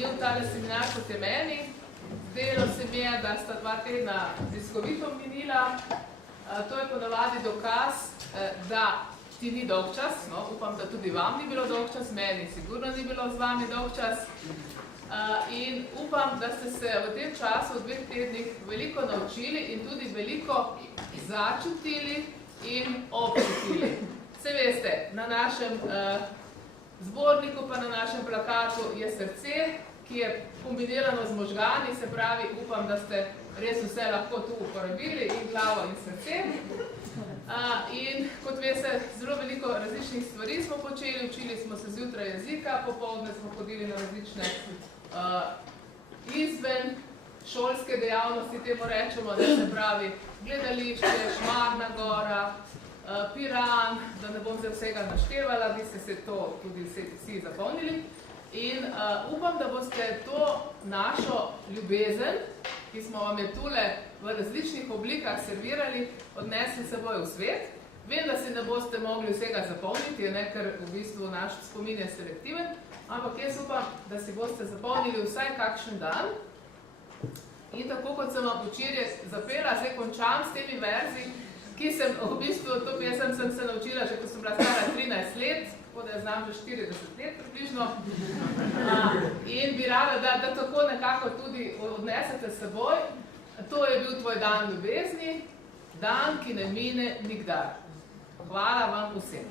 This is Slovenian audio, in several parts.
zanimiv tale seminar kot je meni. Zdelo se mi je, da sta 2 tedna bliskovito minila. To je ponavadi dokaz, da ti ni dolgčas, no, upam, da tudi vam ni bilo dolgčas, meni sigurno ni bilo z vami dolgčas. In upam, da ste se v tem času, v 2 tednih, veliko naučili in tudi veliko začutili in občutili. Se veste, na našem zborniku pa na našem plakatu je srce, ki je kombinirano z možgani, se pravi, upam, da ste res vse lahko tu uporabili, in glavo in srce. In kot veste, zelo veliko različnih stvari smo počeli, učili smo se zjutraj jezika, popoldne smo hodili na različne izven šolske dejavnosti, temu rečemo, da se pravi gledališče, Šmarna gora, Piran, da ne bom zdaj vsega naštevala, vi ste se to tudi vsi zapomnili. In upam, da boste to našo ljubezen, ki smo vam je tule v različnih oblikah servirali, odnesli seboj v svet. Vem, da si ne boste mogli vsega zapomniti, ker v bistvu naš spomin je selektiven, ampak jaz upam, da si boste zapomnili vsaj kakšen dan. In tako kot sem vam včeraj zapela, zdaj končam s temi verzi, ki sem v bistvu, to pesem sem se naučila, že ko sem bila stara 13 let, tako da je znam že 40 let približno. In bi rada, da tako nekako tudi odnesete s seboj. To je bil tvoj dan ljubezni, dan, ki ne mine nikdar. Hvala vam vsem.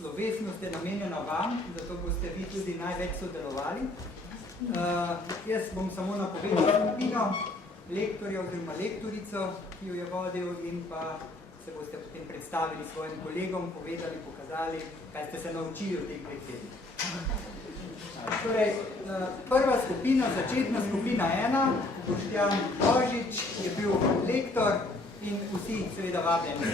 Slovesnost je namenjena vam, zato boste vi tudi največ sodelovali. Jaz bom samo napovedal skupino, lektorja oziroma lektorico, ki jo je vodil, in pa se boste potem predstavili svojim kolegom, povedali, pokazali, kaj ste se naučili v teh 2 tednih. Torej, prva skupina, začetna skupina 1, Boštjan Božič je bil lektor in vsi seveda vabljeni.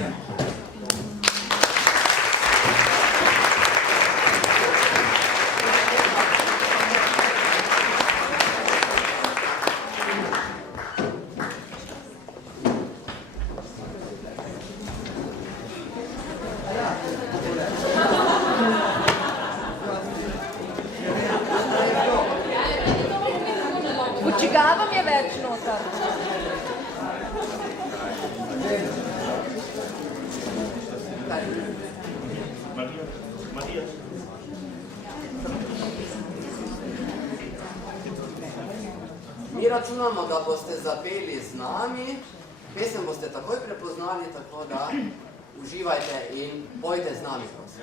Čigavam je več notar. Mi računamo, da boste zapeli z nami, pesem boste takoj prepoznali, tako da uživajte in pojte z nami, prosim.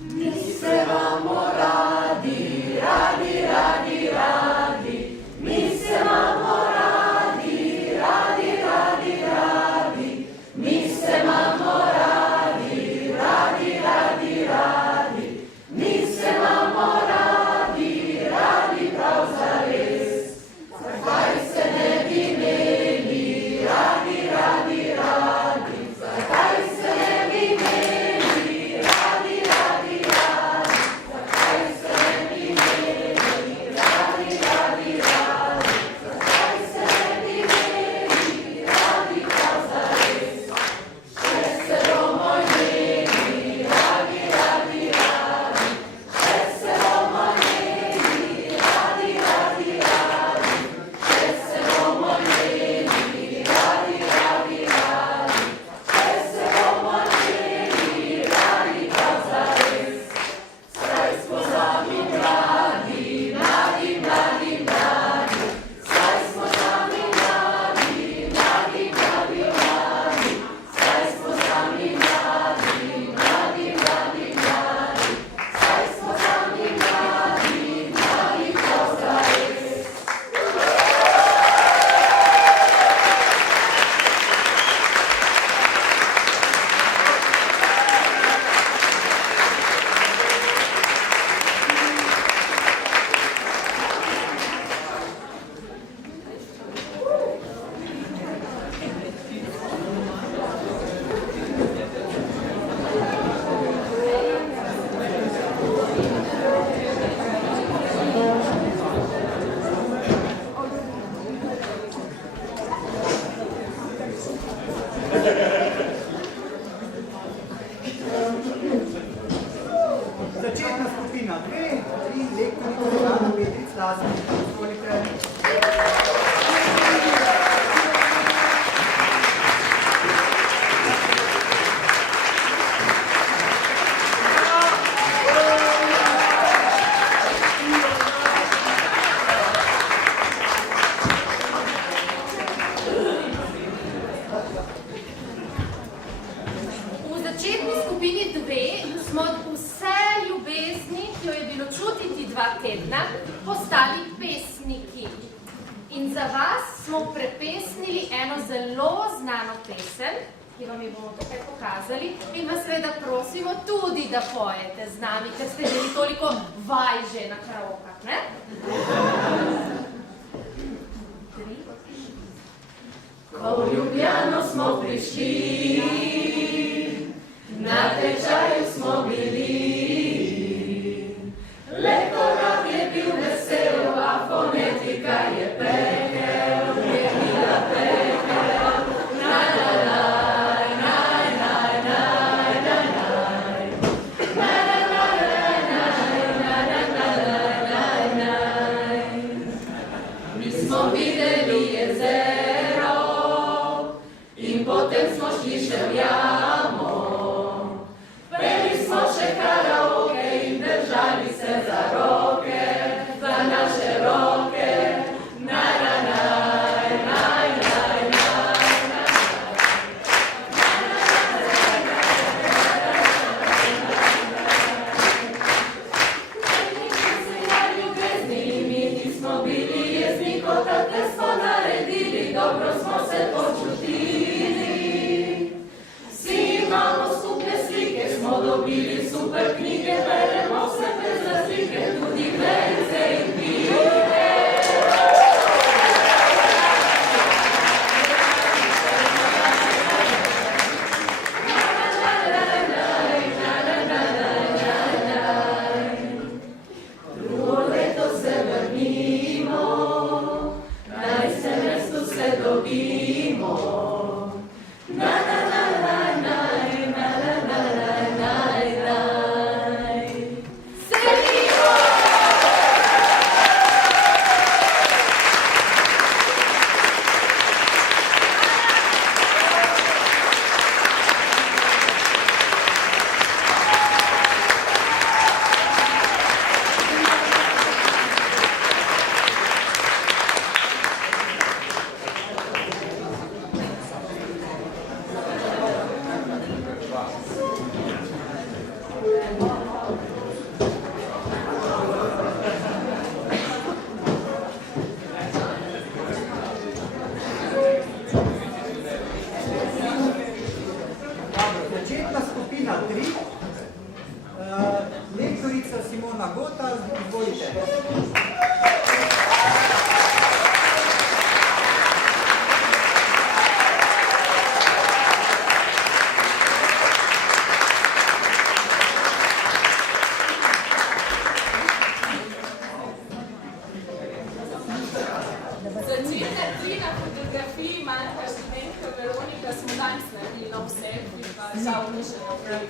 Mi se imamo radi, radi, radi, radi. Mi se imamo radi, radi, radi, radi. Mi se imamo radi, radi, radi, radi. Mi se imamo radi, radi prav zares. Zakaj se ne bi imeli, radi, radi, radi. Zakaj se ne bi imeli, radi, radi, radi. začetna skupina 2 in lektorica Jana Petric-Lasnik. Izvolite. V začetni skupini 2 smo od vse ljubezni, ki jo je bilo čutiti 2 tedna, postali pesniki. In za vas smo prepesnili eno zelo znano pesem, ki vam jo bomo tukaj pokazali, in vas seveda prosimo tudi, da pojete z nami, ker ste bili toliko vaj že na karaokah, ne? Ko v Ljubljano smo prišli, na tečaju smo bili, lektorat je bil vesel, a fonetika je pekel, je bila pekel, naj, naj, naj, naj, naj, naj, naj, naj, naj, naj, naj, naj, naj. Mi smo videli jezero in potem smo šli še v jamo. Peli smo še karaoke in držali se za roke, za naše roke. Naj, naj, naj, naj, naj, naj, naj. Ljubezni mi nismo bili jezni, kot te smo naredili, dobro smo se počutili. Vsi imamo skupne slike, smo dobili super knjige, beremo vse brez razlike, tudi vejice in pile. Drugo leto se vrnimo, naj se mestu se dobimo. Na, na, na, na, na, na, na, na, na, na. Selimo! Začetna skupina 3, lektorica Simona Gotal, izvolite. Začetne 3 na fotografiji manjka študentka Veronika, smo danes naredili na vseh, pa žal ni še naprej.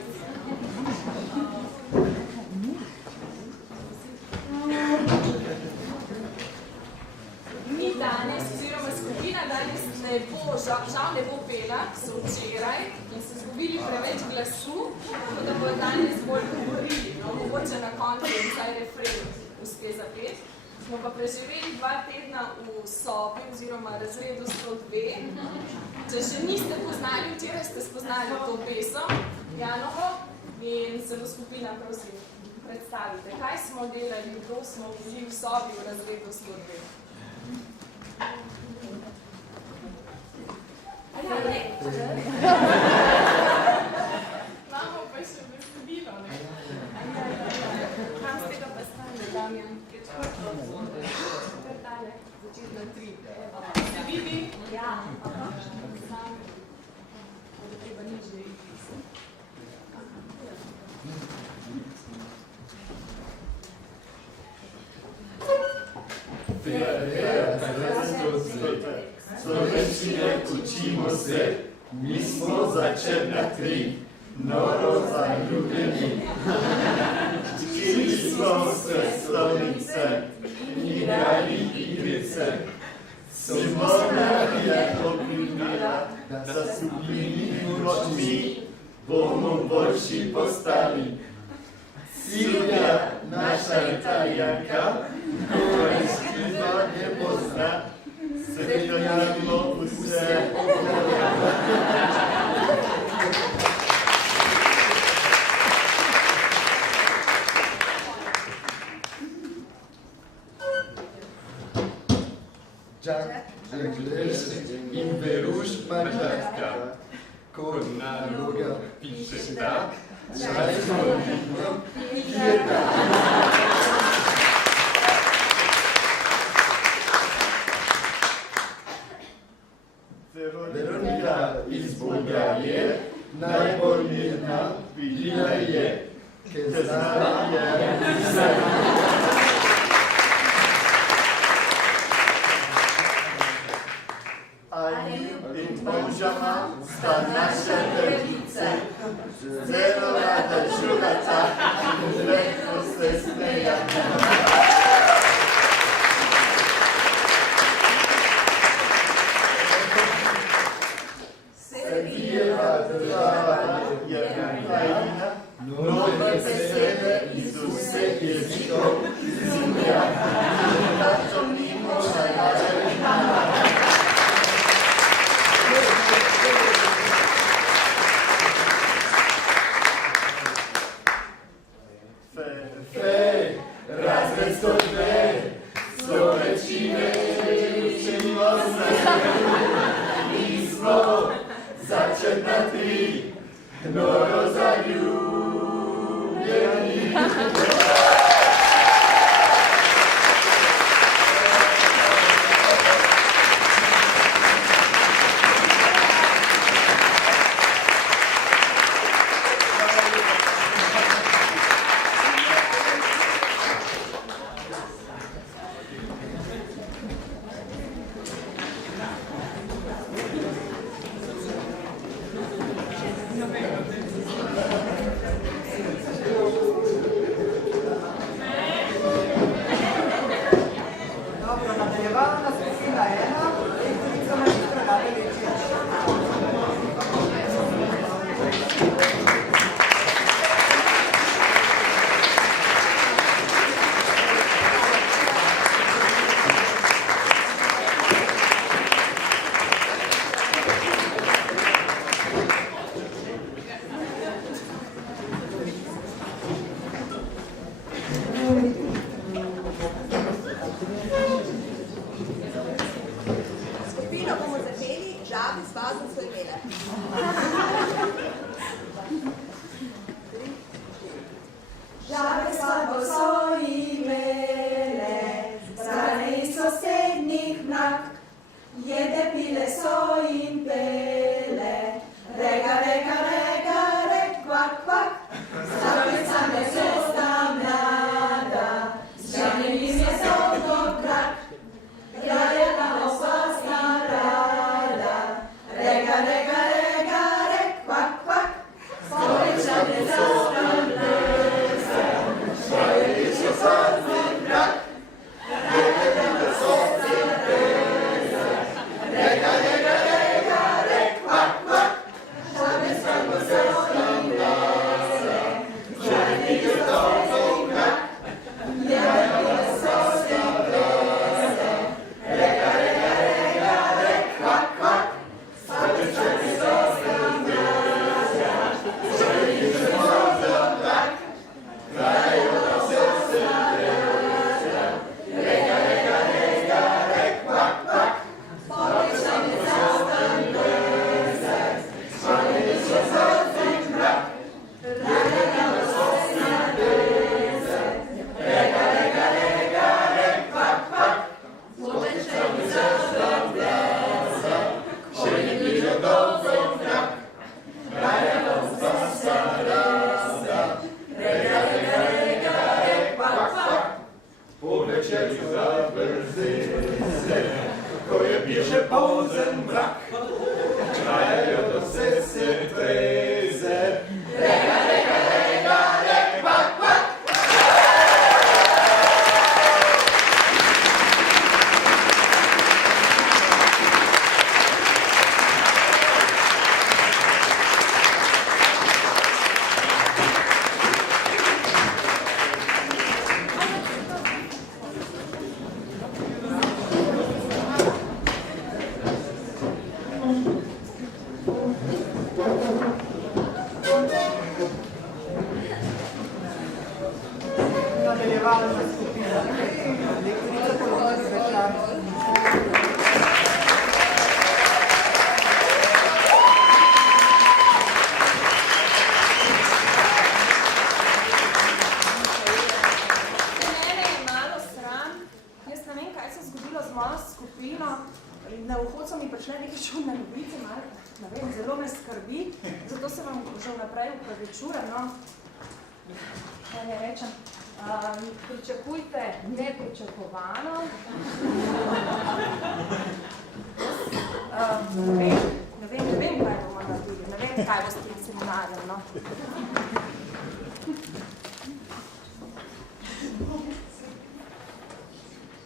Mi danes, oziroma skupina danes ne bo, žal ne bo pela, so včeraj in so izgubili preveč glasu, tako da bodo danes bolj govorili, no, mogoče na koncu in vsaj refren uspe zapeti. Smo pa preživeli 2 tedna v sobi oziroma razredu 102. Če še niste poznali, včeraj ste spoznali to pesem, Janovo, in se bo skupina, prosim, predstavite. Kaj smo delali, kdo smo bili v sobi v razredu 102? Imamo pa še besedilo, ne? Kam ste ga postavili, Damjan? Začetna 3. Se vidi? Ja. Da treba nižje iti. Slovenščine učimo se, mi smo začetna 3, noro zaljubljeni. Šli smo se stolice, igrali igrice. Simona je obljubila, da s skupnimi močmi bomo boljši postali. Silvija, naša Italijanka, korejskega ne pozna, se dojavimo vse Jack, in Beruš Mačarska, kot naloga piše tak, čaj smo je tak. Veronika iz Bolgarije, najbolj mirna bila je, ker znala je vse. In možama sta naše device, zelo rada žugata in lepo se smejata. Servijeva država je krajina, nove besede iz vseh jezikov izumlja, da to nimo najraje. Fej, razred 102, so večine učenimo se. Mi smo začetna 3, noro zaljubljeni. Rega, rega, rega, reg, kvak, kvak. nadaljevalna skupina 3, lektorica Polona Bečar. Na vhod so mi prišle neke čudne novice, ne vem, zelo me skrbi, zato se vam že vnaprej upravičujem, no. Kaj ne rečem, pričakujte nepričakovano. Ne vem, kaj bomo naredili, ne vem, kaj bo s tem seminarjem, no.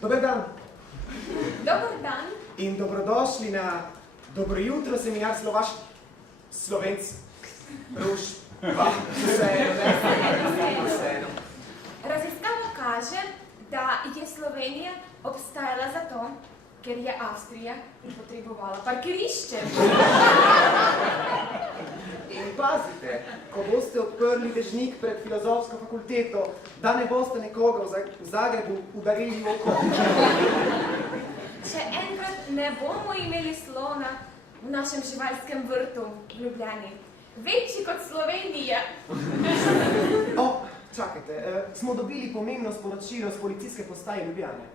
Dober dan. Dober dan. In dobrodošli na Dobro jutro, seminar Slovenc. Ruš. Vseeno. Raziskava kaže, da je Slovenija obstajala zato, ker je Avstrija potrebovala parkirišče. In pazite, ko boste odprli dežnik pred filozofsko fakulteto, da ne boste nekoga v Zagrebu udarili v oko. Če enkrat ne bomo imeli slona v našem živalskem vrtu v Ljubljani, večji kot Slovenija. Čakajte, smo dobili pomembno sporočilo z policijske postaje Ljubljane.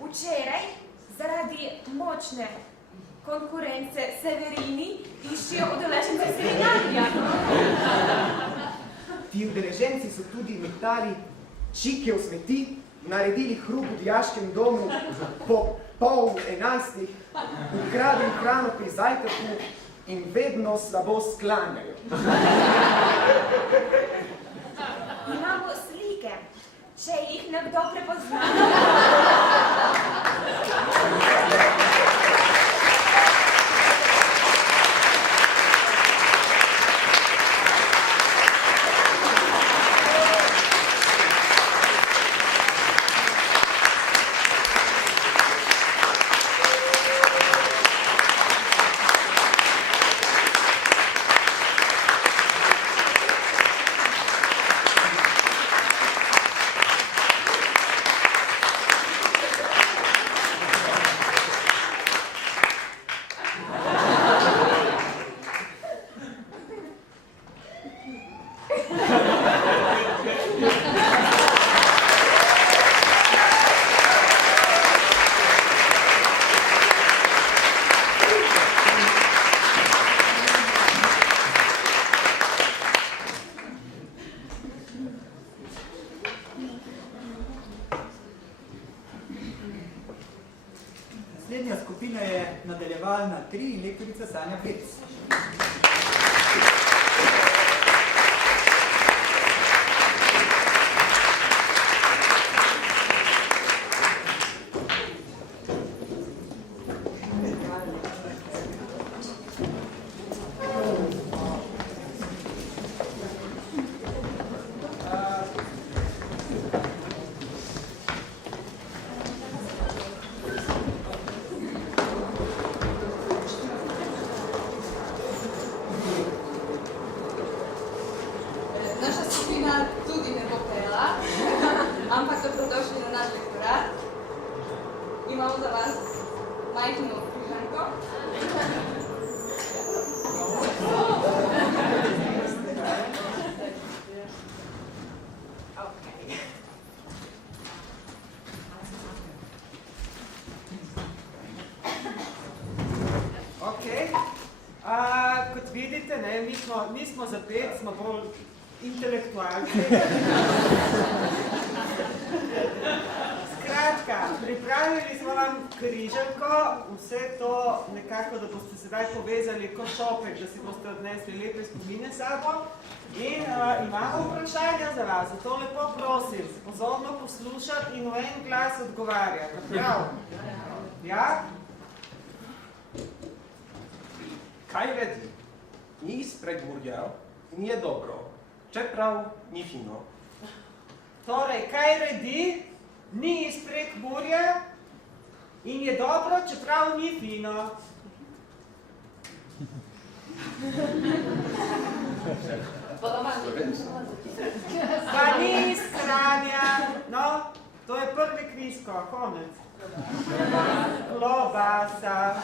Včeraj, zaradi močne konkurence Severini, iščejo udeležence seminarja. Ti udeleženci so tudi metali čike v smeti, naredili hrup v dijaškem domu po 10:30, ukradli hrano pri zajtrku in vedno slabo sklanjajo. Imamo slike, če jih nekdo prepozna. Naslednja skupina je nadaljevalna 3 in lektorica Sanja Pec. Kot vidite, nismo za pet, smo bolj intelektualni. Skratka, pripravili smo vam križanko, vse to nekako, da boste sedaj povezali kot šopek, da si boste odnesli lepe spomine s sabo. In imamo vprašanja za vas, zato lepo prosim, pozorno poslušati in v en glas odgovarjati. Prav? Ja? Kaj redi? Ni iz Prekmurja, ni je dobro, čeprav ni fino. Torej, kaj redi? Ni iz Prekmurja in je dobro, čeprav ni fino. Pa ni iz Kranja, no, to je prvi kvisko, konec. Klobasa.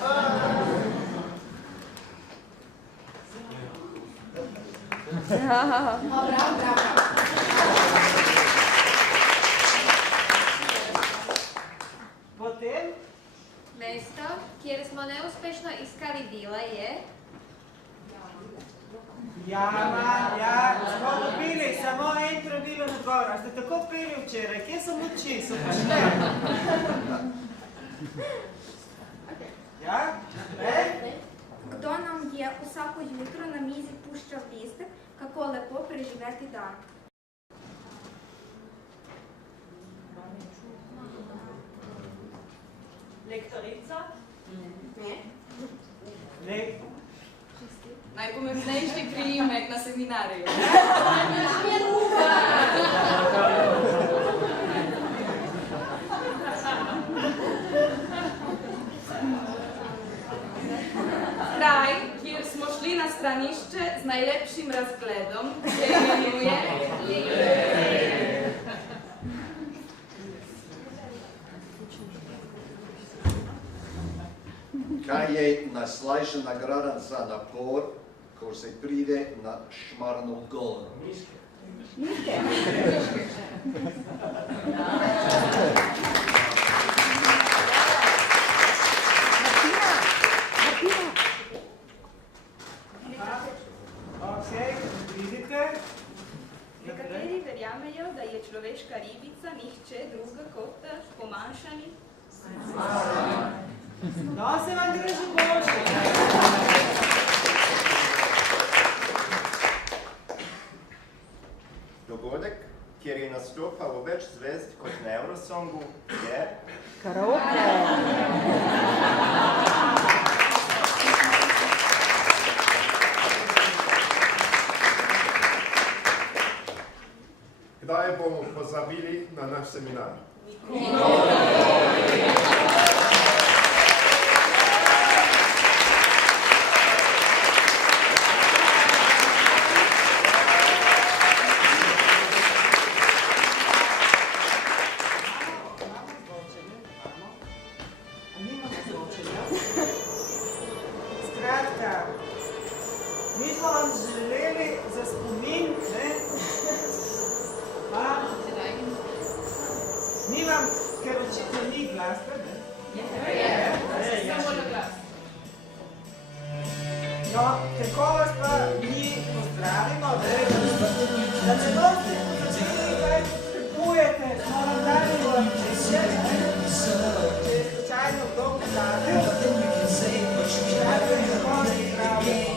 Potem? Mesto, kjer smo neuspešno iskali vila, je Jama, ja, smo dobili samo en pravilo na dvor. A ste tako peli včeraj? Kje so moči? So pošle? Ja? Kdo nam je vsako jutro na mizi puščal pestek, kako lepo preživeti dan? Lektorica? Ne. Najpomembnejši priimek na seminarju. Kraj, kjer smo šli na stranišče z najlepšim razgledom, se imenuje Kaj je najslajša nagrada za napor, ko se pride na Šmarno goro? Okej, vidite? Nekateri verjamejo, da je človeška ribica nihče druga kot pomanjšani. No, se vam gre že boljše. Dogodek, kjer je nastopalo več zvezd kot na Eurosongu, je Kdaj bomo pozabili na naš seminar? Skratka, mi smo vam želeli za spomin, ne? Ni vam, ker očitno ni glasbe, ne? Samo na glas. No, tako vas pa mi pozdravimo, da ne boste začeli kaj potrebujete, smo vam dali v češče, če je slučajno kdo pozdravil, tako je tako zdravljeno.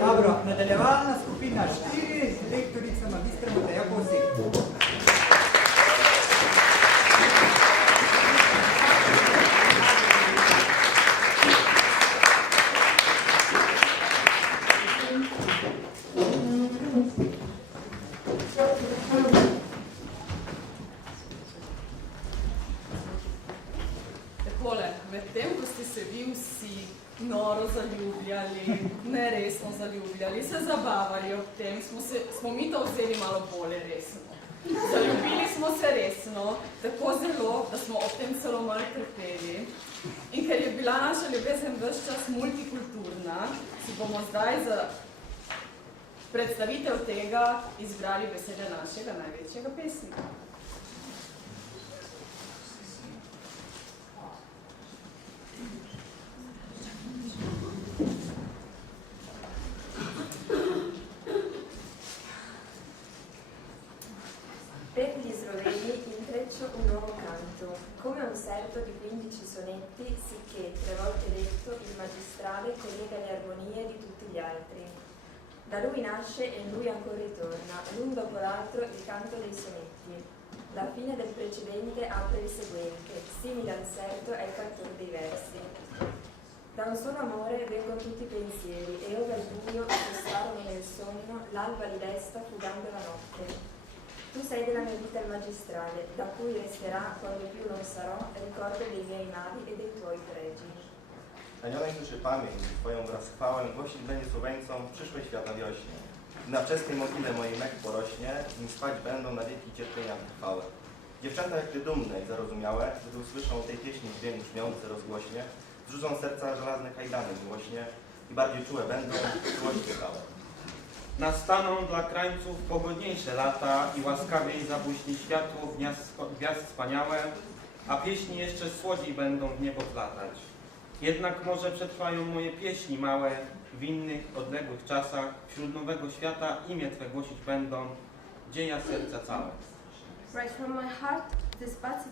Dobro, nadaljevalna skupina 4, lektorica magistra Mateja Kosek. Takole, medtem, ko ste se vi vsi noro zaljubljali, neresno zaljubljali, se zabavali ob tem, smo mi to vzeli malo bolje resno. Zaljubili smo se resno, tako zelo, da smo ob tem celo malo trpeli. In ker je bila naša ljubezen ves čas multikulturna, si bomo zdaj za predstavitev tega izbrali besede našega največjega pesnika. Pet gli sloveni intreccio un nuovo canto. sonetto, come un serto di 15 sonetti, sicché 3 volte detto il magistrale collega le armonie di tutti gli altri. Da lui nasce e in lui ancora ritorna, l'un dopo l'altro, il canto dei sonetti. La fine del precedente apre il seguente, simile al serto è il cantor dei versi. Da un solo amore vengono tutti i pensieri, e ove al buio fossarono nel sogno, l'alba li desta fugando la notte. Tu sei della mia vita il magistrale, da cui resterà, quando più non sarò, ricordo dei miei mali e dei tuoi pregi. Aniołek duszy pamięć Twoją wraz z chwałem głosić będzie Słoweńcom przyszłe świata wiośnie. Na wczesnej mogile mojej mek porośnie, nim spać będą na wieki cierpienia trwałe. Dziewczęta jak Ty dumne i zarozumiałe, gdy usłyszą tej pieśni dźwięk brzmiący rozgłośnie, zrzucą serca żelazne kajdany miłośnie i bardziej czułe będą czułości stałe. Nastaną dla krańców pogodniejsze lata i łaskawiej zabłyśnie światło gwiazd wspaniałe, a pieśni jeszcze słodziej będą w niebo wlatać. Jednak może przetrwają moje pieśni małe, w innych, odległych czasach, wśród nowego świata imię Twe głosić będą, dzieja serca całe. Right from my heart, this past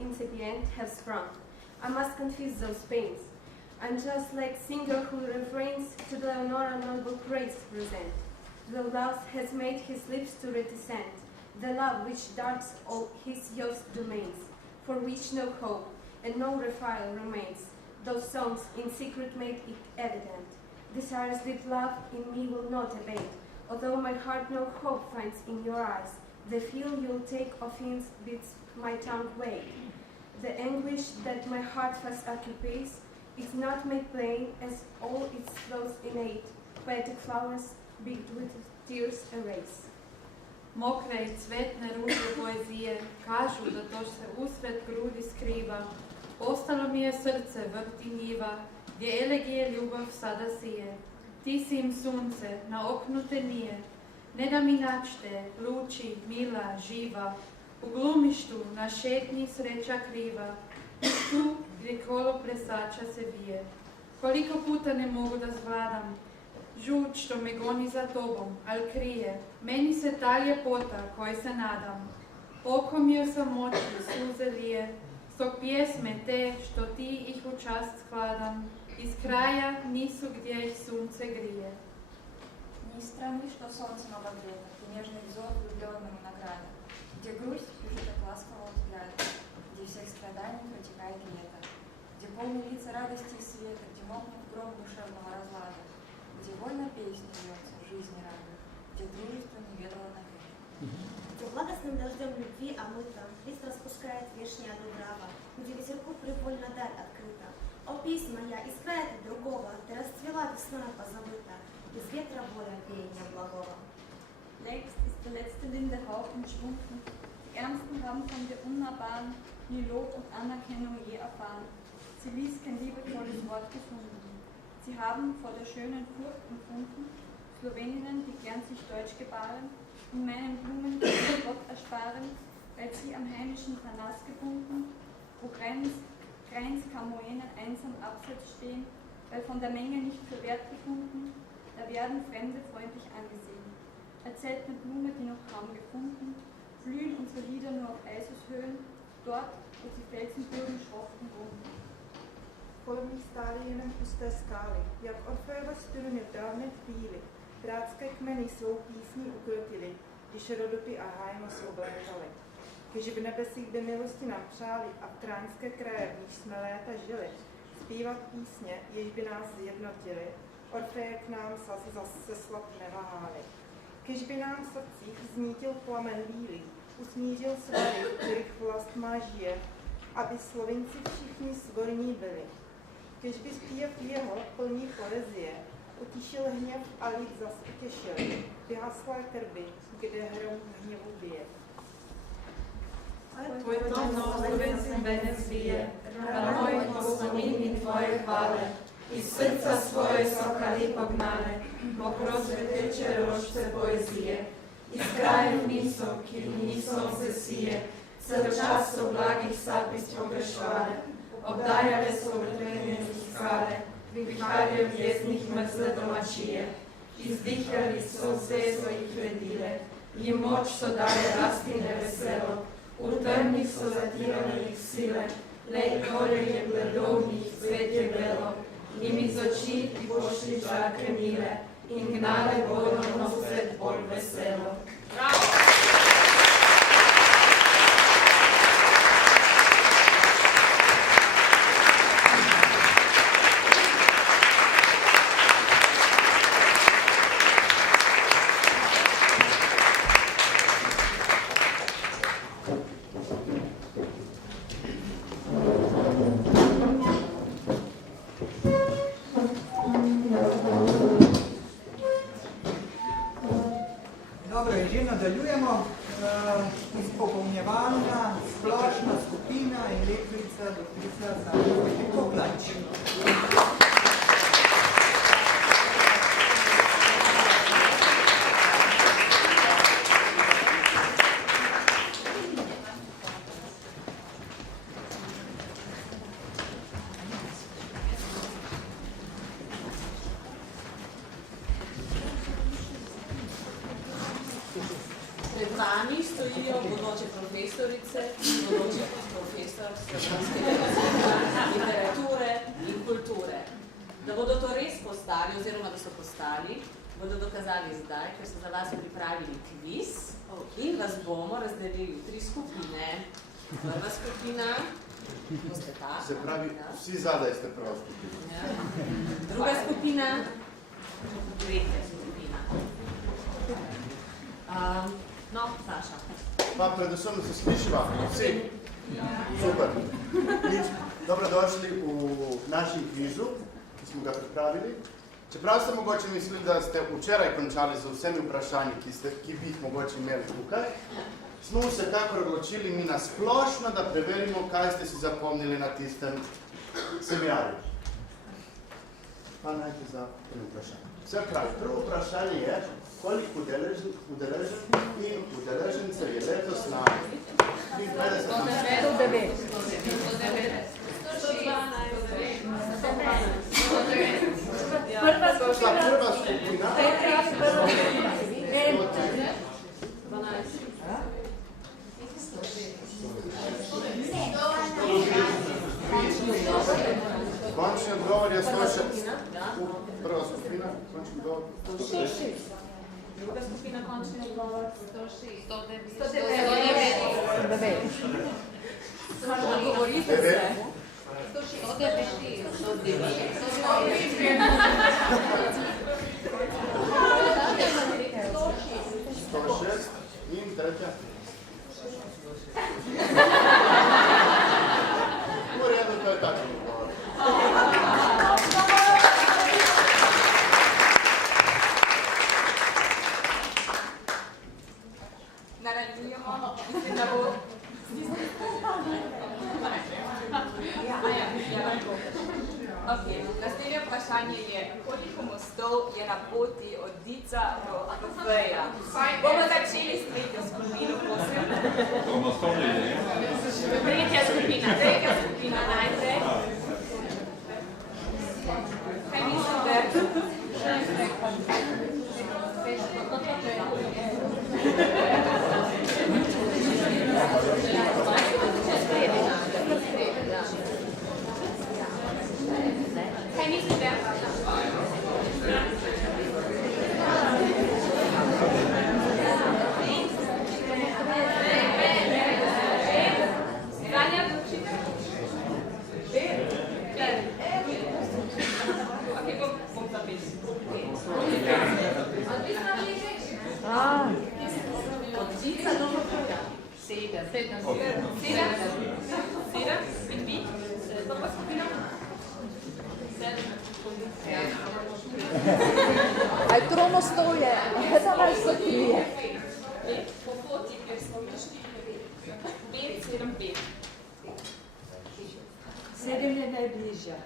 incipient has sprung. I must confess those pains. I'm just like singer who refrains to the Leonora noble praise present. The love has made his lips to reticent, the love which darts all his youth's domains, for which no hope and no refile remains. Those songs in secret made it evident. Desire's deep love in me will not abate, although my heart no hope finds in your eyes. The feel you'll take offense bids my tongue wait. The anguish that my heart fast occupies is not made plain as all its flows innate, poetic flowers beaked with tears erase. Mokre i cvetne ruže poezije kažu da to se usred grudi skriva. Ostalo mi je srce vrti njiva, gdje elegije ljubav sada sije. Ti si im sunce, na oknu te nije, ne da mi načte, luči, mila, živa. U glumištu na šetnji sreća kriva, tu gdje kolo presača se vije. Koliko puta ne mogu da zvladam, žuč što me goni za tobom, al krije, meni se ta ljepota koje se nadam. Oko mi u samoći suze lije, stok pjesme te što ti ih u čast skladam, iz kraja nisu gdje ih sunce grije. Не страны, что солнце новогрето, и нежный взор влюбленному награда, где грусть пишет от ласкового взгляда, где всех страданий протекает лето, где полны лица радости и света, где мокнет гром душевного разлада, где вольно песня льется, жизни радует, где дружество не ведало навек. Где благостным дождем любви омыта, лист распускает вешняя дубрава, где ветерку привольно даль открыта. О, песнь моя, из края ты другого, ты расцвела весной позабыта, из ветра воля веяния благого. Längst ist der letzte linde Hauch entschwunden, die Ärmsten haben von der Unnahbaren nie Lob und Anerkennung je erfahren. Sie ließ kein liebevolles Wort gefunden. Sie haben vor der schönen Furcht empfunden, Sloweninnen, die gern sich deutsch gebaren, und meinen Blumen den Gott ersparen, weil sie am heimischen Parnass gebunden, wo Grenz Kamoenen einsam abseits stehen, weil von der Menge nicht für wert befunden, da werden Fremde freundlich angesehen. Als seltene Blume, die noch kaum gefunden, blühen unsere Lieder nur auf Eishöhen, dort, wo die Felsenbögen schroffen runden. Podobný stály jenom pusté skály, jak Orfeova struny dávné chvíli, bratské kmeny svou písní ukrotili, když rodopy a hájmos oblétaly. Když v nebesích by milosti nám přáli a v tránské kraje, v níž jsme léta žili, zpívat písně, jež by nás zjednotili, Orfeje k nám zase slat neváhali. Když by nám v srdcích znítil plamen bílý, usmířil svaly, kterých vlast má žije, aby Slovinci všichni svorní byli. Když by zpěv jeho plný poezie, utišil hněv a lid zas utěšil, vyhaslé krby, kde hrom hněvu bije. Tvoj dom slovenci mene zvije, ranoj poslomin tvoje hvale, iz srca svoje sokali pognane, mokro zveteče rožce poezije, iz krajev niso, ki niso se sije, cel čas so blagih sapist pogrešvale, obdajale so vrtlenje skale, viharje vjeznih mrzle domačije, izdihali so vse so jih redile, jim moč so dale rasti neveselo, V temnih so zatirane jih sile, lej gore je bledo, njih svet je belo, njim iz oči ti pošli žarke mile in gnale bodo na svet bolj veselo. Dobro, že nadaljujemo. Izpopolnjevalna splošna skupina in lektorica doktorica Sanja Poplač. Pred vami stojijo bodoče profesorice in bodoči profesor slovenskega jezika, literature in kulture. Da bodo to res postali, oziroma da so postali, bodo dokazali zdaj, ker so za vas pripravili kviz in vas bomo razdelili v 3 skupine. Prva skupina, boste ta. Se pravi, vsi zadaj ste prva skupina. Druga skupina, tretja skupina. No, Saša. Pa predvsem, da se slišiva, vsi. Super. Dobrodošli v našem kvizu, ki smo ga pripravili. Čeprav ste mogoče mislili, da ste včeraj končali z vsemi vprašanji, ki bi jih mogoče imeli tukaj, smo vsekakor odločili mi na splošno, da preverimo, kaj ste si zapomnili na tistem seminarju. Pa najte za prvo vprašanje. Vse pravi, prvo vprašanje je, koliko udeležencev in udeležencev je letos na 109. 112. Prva skupina. Končni odgovor je 106. Prva skupina, končni odgovor 106. Druga skupina, končni odgovor 106. 109. Kaj govorite se? 106 in tretja. V redu, to je tako odgovor. Nadaljujemo. Mislim, da bo... Naslednje vprašanje je, koliko mostov je na poti od Dica do Kofeja? Bomo začeli s tretjo skupino, prosim. Tretja skupina najprej. Kaj mislite? Kaj mislite? Vanja, odločite? Ok, bom zapisal. Od Dica do Kofeja. 7. In vi? Prva skupina? 7. Aj tromostov je, da nas so trije. Po poti, ker smo mišli 5, 7, 5. 7 je najbližja.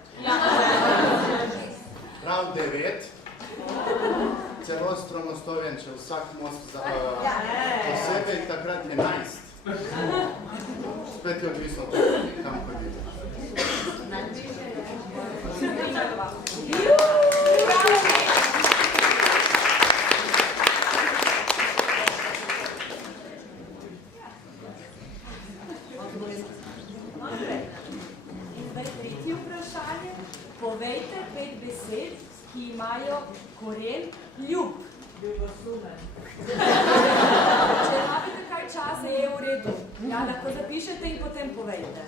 Prav 9. Celo Stromostoven, če vsak most posebej, takrat 11. Spet je odvisno od tega, kam hodite. Ljub. Če rabite kaj časa, je v redu. Ja, lahko zapišete in potem povejte.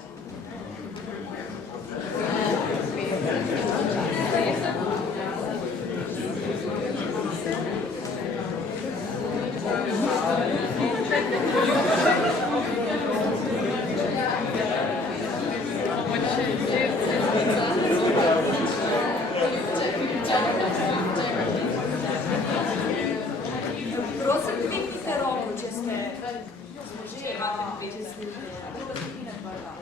Prosim, dvignite roko, če ste že imate druga skupina prva.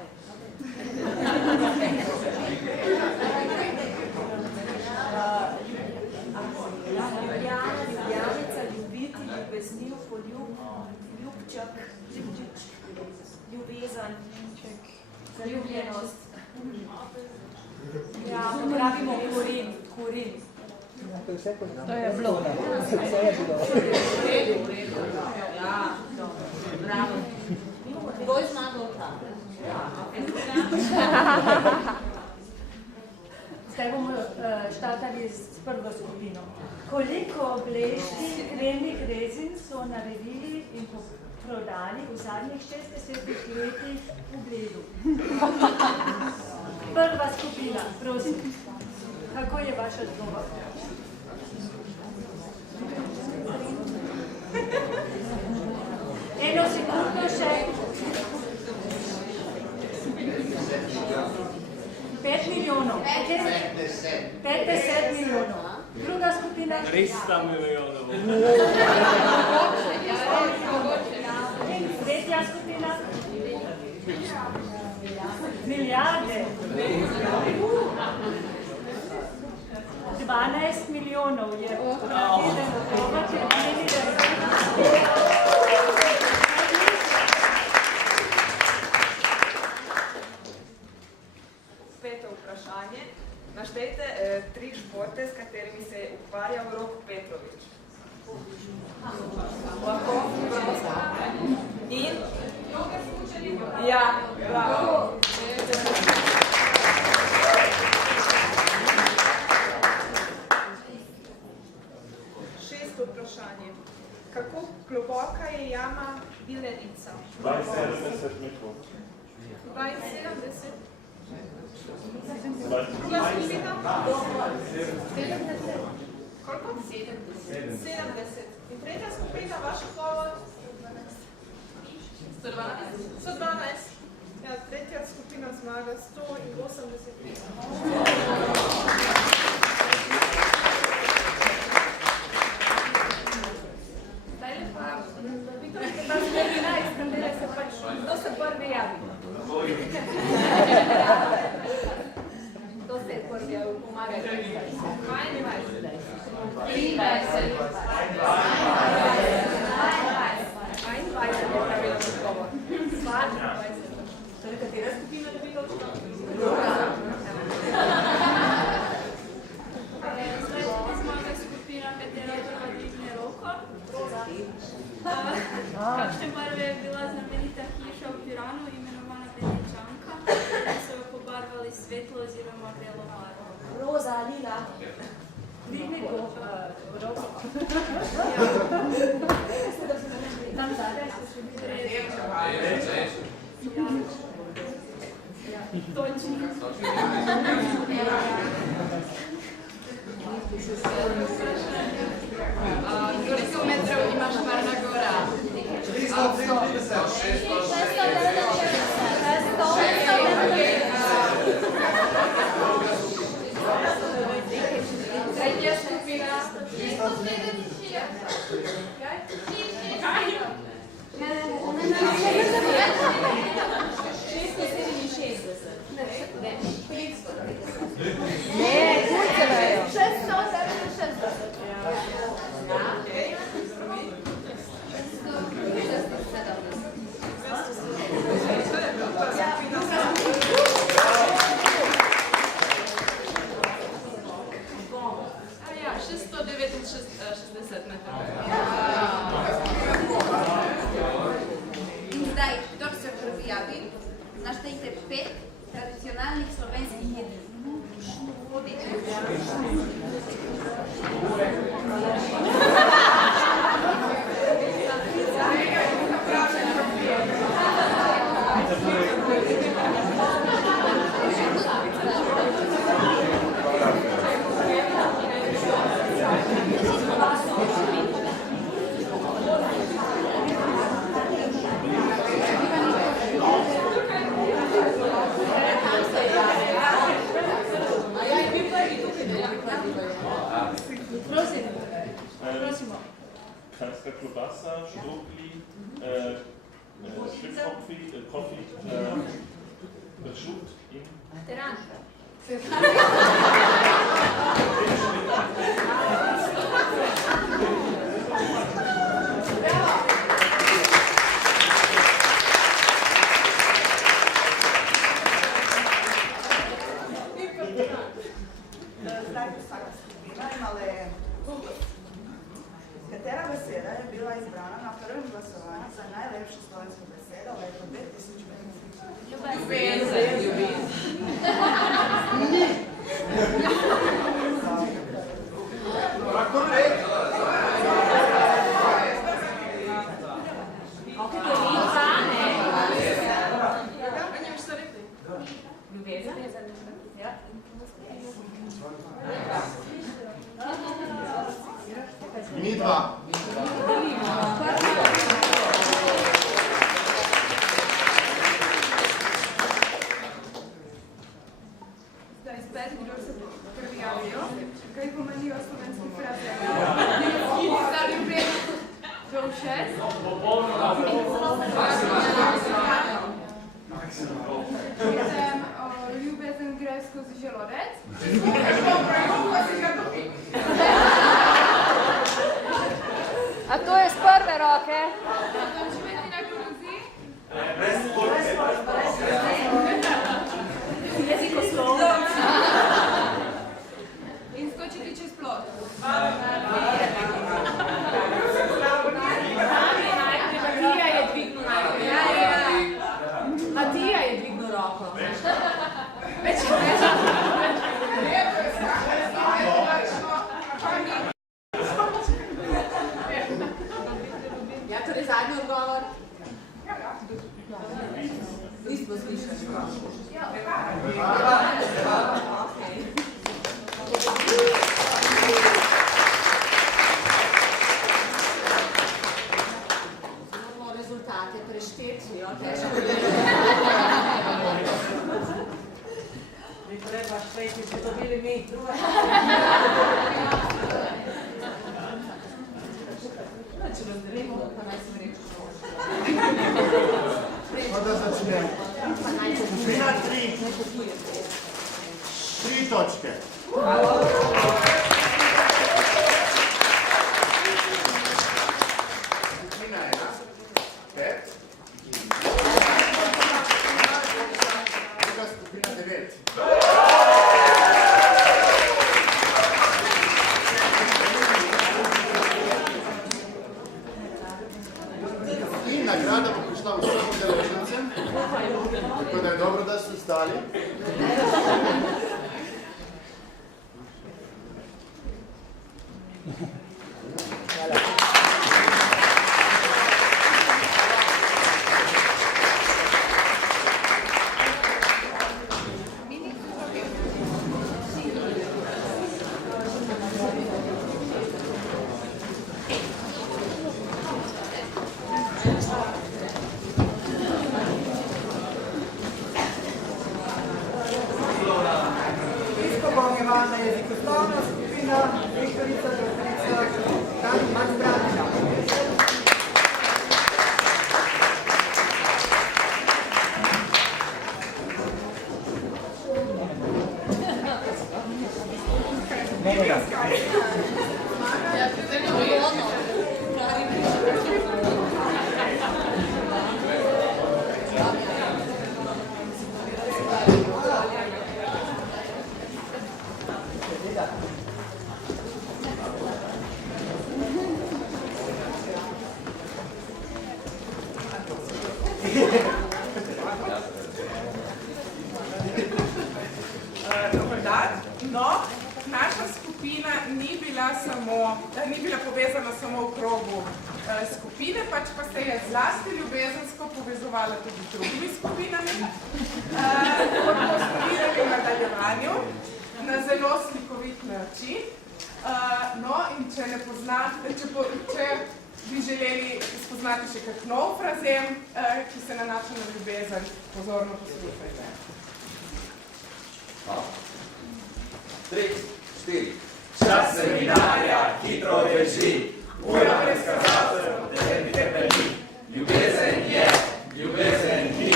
Ljubljanica, ljubiti, ljubezniv, poljub, ljubček, ljubezen, zaljubljenost. Ja, pravimo korin. To je bilo. Vse je bilo. Ja, bravo. Kdo je zmagal tam? Zdaj bomo štartali s prvo skupino. Koliko oblečnih kremnih rezin so naredili in prodali v zadnjih 60 letih v Bledu? Prva skupina, prosim. Kako je vaš odgovor? Eno sekundo še. 5 milijonov. 50 milijonov. Druga skupina? 300 milijonov. Tretja skupina? Milijarde. 12 milijonov je pravilen odgovor, če pomeni, da je Peto vprašanje. Naštejte 3 športe, s katerimi se je ukvarjal Rok Petrovič. Lahko? In? Ja, bravo. Šesto vprašanje. Kako globoka je jama Vilenica? 72 metrov. 72? Koliko? 70. In tretja skupina, vaš odgovor? 112. 112. Ja, tretja skupina zmaga 180 metrov. Zdaj pa, Viktor, ste pa zmerili najskandele, se pač, kdo se prvi javi? Kdo se je prvi javi, pomagajte. 22. 22 je pravilen odgovor. 22. Torej, katera skupina dobi točno? Druga. Zdaj zmaga skupina, katera prva dvigne roko. Kakšne barve je bila znamenita hiša v Piranu, imenovana Venečanka, da so jo pobarvali svetlo oziroma belo barvo. Roza, lila. Dvigne roko. Tam zadaj so še bili. Koliko metrov ima Šmarna gora? 690. Tretja skupina? 669 metrov. In zdaj, kdor se prvi javi, naštejte 5 tradicionalnih slovenskih jedi. Prosimo. Kranjska klobasa, štruklji, kofi, pršut in... Teranka. Zdaj vsaka skupina imala je konkurz. Katera beseda je bila izbrana na prvem glasovanju za najlepšo slovensko besedo v letu 2015? Ljubezen. Mi dva. Zdaj spet, kdo se prvi javijo, kaj pomenijo slovenski fraze? Za ljubezen. Do 6. Potem ljubezen gre skozi želodec. A to je z prve roke? Potem živeti na koruzi. Jezikoslov. In skočiti čez plot. Matija je dvignil najprej. Matija je dvignil roko. Ja, torej zadnji odgovor. Nismo slišali. Moramo rezultate prešteti, jo, težko je. Bi treba šteti, ste dobili mi. Druga. Če razdelimo, pa naj se reče. Da začnemo. Skupina 3. 3 točke. Skupina 1. 5. Druga skupina 9. In nagrada bo prišla vsem udeležencem, tako da je dobro, da ste ostali. Izpopolnjevalna jezikoslovna skupina, lektorica, doktorica, Tanja Mac-Branina. Dobar dan. No, naša skupina ni bila povezana samo v krogu skupine, pač pa se je zlasti ljubezensko povezovala tudi z drugimi skupinami. Kot boste videli v nadaljevanju, na zelo slikovit način. No, in če ne poznate, če bi želeli spoznati še kak nov frazem, ki se nanaša na ljubezen, pozorno poslušajte. 3, 4. Čas seminarja hitro beži, ura brez kazalcev, tebi temelji. Ljubezen je, ljubezen ni,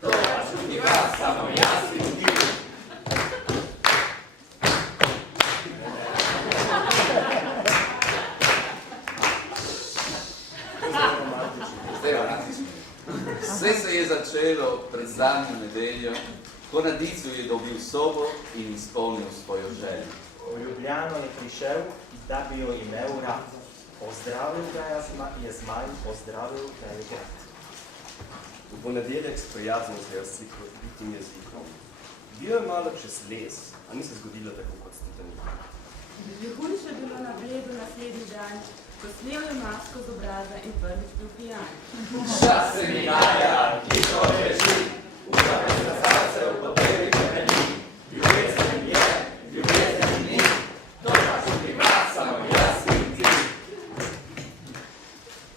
to pa čuti vas, samo jaz in ti. Vse se je začelo pred zadnjo nedeljo, ko na Dicu je dobil sobo in izpolnil svojo željo. V Ljubljano je prišel, da bi jo imel rad. Pozdravil ga je zmaj, pozdravil ga je grad. V ponedeljek sprijaznil se je s slikovitým jezikom. Bil je malo čez les, a ni se zgodilo tako kot s Titanikom. Že hujše bilo na Bledu naslednji dan, ko snel je masko z obraza in prvič bil pijan. Čas seminarja hitro beži, ura brez kazalcev, tebi temelji. Ljubezen je, ljubezen ni, to pa čuti vas, samo jaz in ti.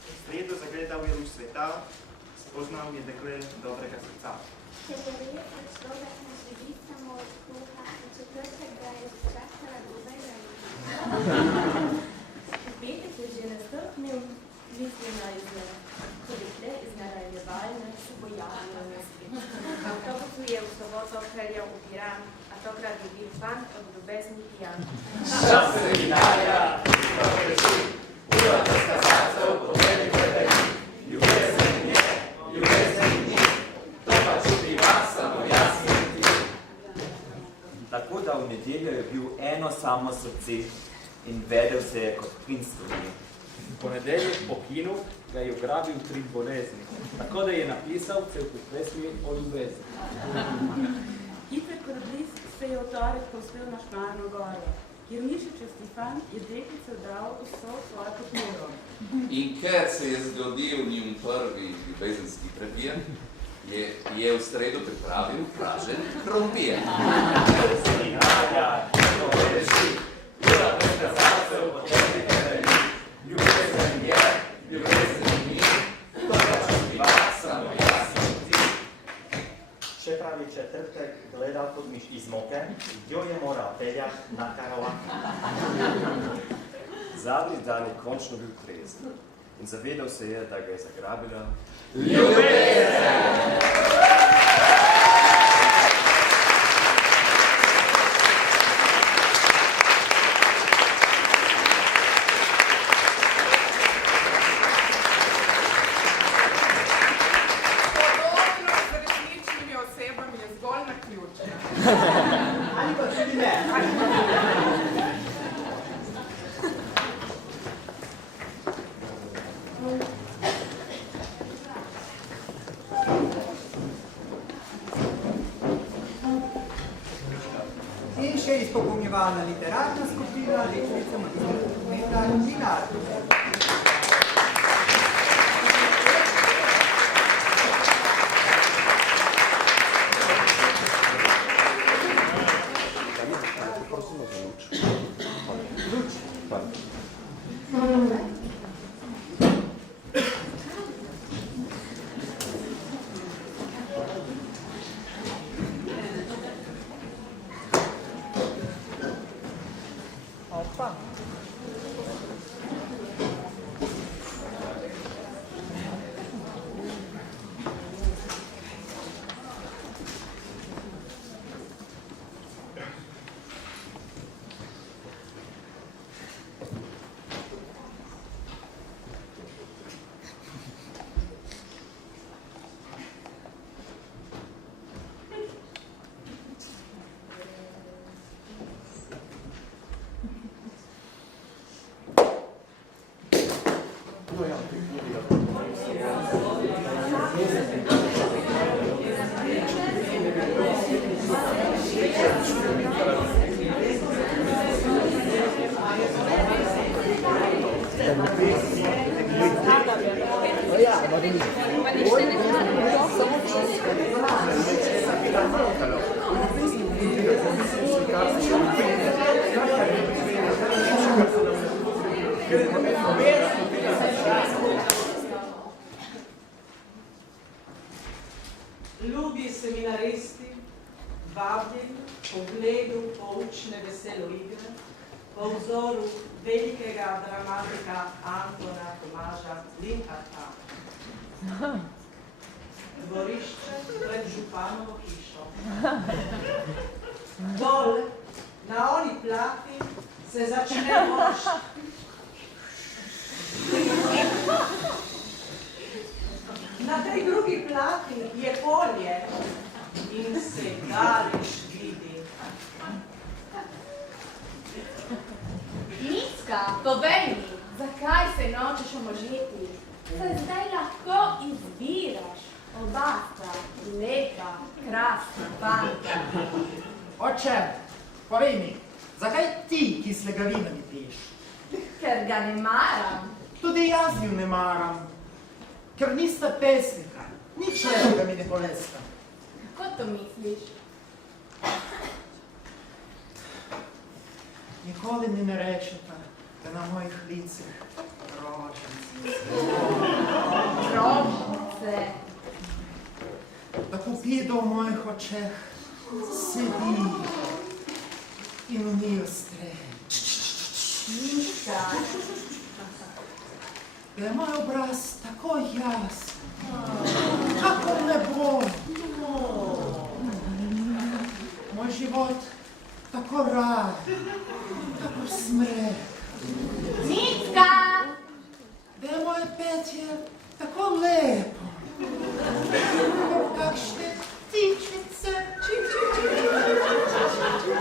V sredo zagledal je luč sveta, spoznal je dekle dobrega srca. Če je res človek na živi samo od kruha, v četrtek ga je začakala dobrega V petek je že nastrpnil, mislil na izgled. Ko dekle iz narajevalne se bo javilo na svet. V avtobusu je v soboto peljal v Piran, a tokrat je bil fant od ljubezni pijan. Čas seminarja hitro beži, ura brez kazalcev, tebi temelji. Ljubezen je, ljubezen ni, to pa čuti vas, samo jaz in ti. Tako da v nedeljo je bil eno samo srce in vedel se je kot princ Slovenije. V ponedeljek po kinu ga je ugrabil tri bolezni, tako da je napisal cel kup pesmi o ljubezni. Iper Korablis se je v torek povzpel na Šmarno goro, kjer mišičasti fant je deklice dal vso svojo potmuro. In ker se je zgodil njun prvi ljubezenski prepir, je v sredo pripravil pražen krompir. Seminarja hitro beži, ura brez kazalcev, tebi temelji. Ljubezen je, ljubezen ni, to pa čuti vas, samo jaz in ti. Še pravi četrtek gledal kot miš iz moke, jo je moral peljati na karavan. Zadnji dan je končno bil trezen in zavedal se je, da ga je zagrabila ljubezen! Podobnost z resničnimi osebami je zgolj naključna. Ali pa tudi ne. In še izpopolnjevalna literarna skupina, lektorica magistra Meta Dinar. Opa. Ljubi seminaristi, vabljeni po gledu poučne veselo igre, po vzoru velikega dramatika Antona Tomaža Linharta. Dvorišče pred županovo hišo. Dol, na oni plati, se začne mošt. Na tej drugi plati je polje in se daleč vidi. Micka, povej mi, zakaj se nočeš omožiti? Saj zdaj lahko izbiraš. Oba sta lepa, krasna fanta. Oče, povej mi, zakaj ti kislega vina ne piješ? Ker ga ne maram. Tudi jaz ju ne maram, ker nista pesnika. Nič lepega mi ne povesta. Kako to misliš? Nikoli mi ne rečeta, da na mojih licih rožnice. Rožnice. Da Kupido v mojih očeh sedi in unijo streč. Micka. Da je moj obraz tako jasen, kako nebo. Moj život tako rad, tako smrek. Micka! Da je moje petje tako lepo. Kakšne ptičice.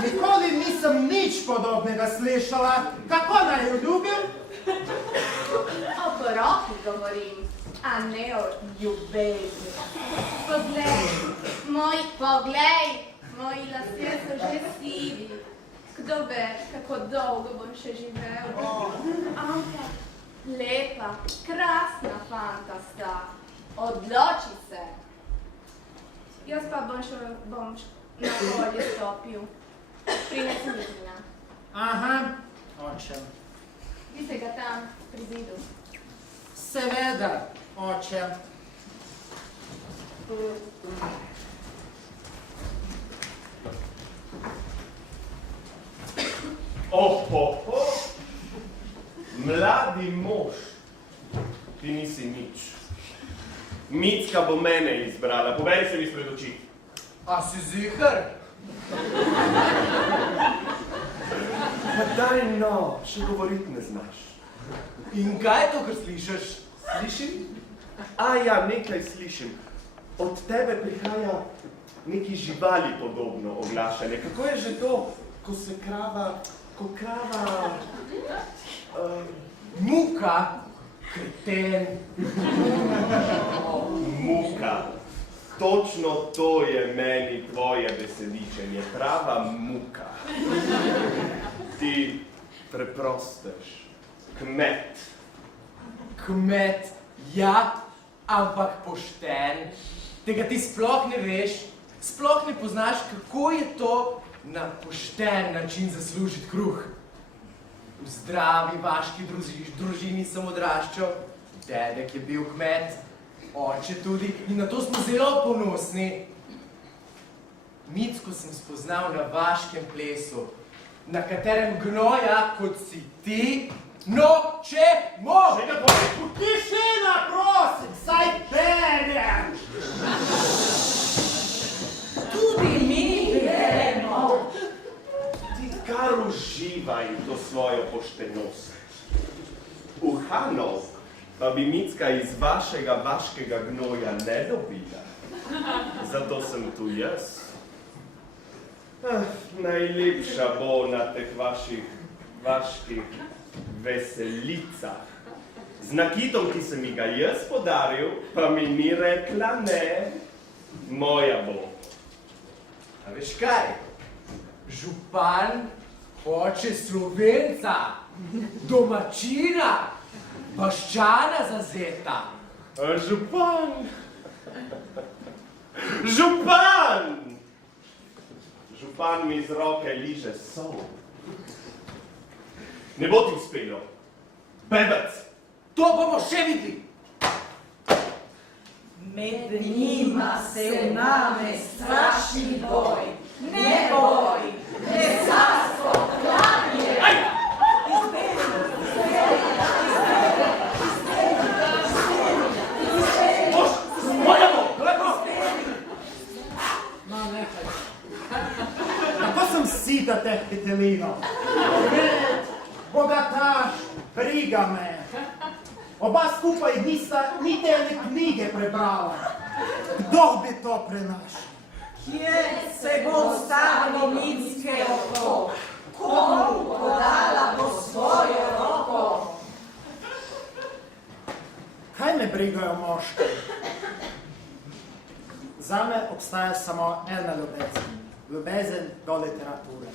Nikoli nisem nič podobnega slišala. Kako naj jo ljubim? O poroki govorim, a ne o ljubezni. Poglej, moji lasje so že sivi. Kdo ve, kako dolgo bom še živel. Ampak lepa, krasna fanta sta. Odloči se. Jaz pa bom na polje stopil. Prinesi mi vina. Aha, oče. Vi se ga tam pri zidu. Seveda, oče. Ohoho, mladi mož, ti nisi nič. Micka bo mene izbrala, povej se mi spred oči. A si ziher? Pa daj no, še govorit ne znaš. In kaj je to, kar slišiš? Slišim? A ja, nekaj slišim. Od tebe prihaja neki živali podobno oglašanje. Kako je že to, ko krava... Muka, kreten. Muka. Točno to je meni tvoje besedičenje, prava muka. Ti preprostež, kmet. Kmet, ja, ampak pošten. Tega ti sploh ne veš, sploh ne poznaš, kako je to na pošten način zaslužiti kruh. V zdravi vaški družini sem odraščal, dedek je bil kmet, oče tudi, in na to smo zelo ponosni. Micko sem spoznal na vaškem plesu, na katerem gnoja, kot si ti, nočemo! Tišina, prosim, saj berem! Tudi mi beremo. Kar uživaj to svojo poštenost. Uhanov pa bi Micka iz vašega vaškega gnoja ne dobila. Zato sem tu jaz. Najlepša bo na teh vaših vaških veselicah. Z nakitom, ki sem mi ga jaz podaril, pa mi ni rekla ne. Moja bo. A veš kaj? Župan hoče Slovenca, domačina, vaščana zazeta. Župan! Župan! Župan mi z roke liže sol. Ne bo ti uspelo. Bebec! To bomo še videli. Med njima se vname strašni boj. Ne boj, mesarstvo, klanje. Heleno. Bogataš, briga me. Oba skupaj nista niti ene knjige prebrala. Kdo bi to prenašal? Kje se bo ustavilo mitske oko? Komu podala bo svojo roko? Kaj me brigajo moški? Zame obstaja samo ena ljubezen. Ljubezen do literature.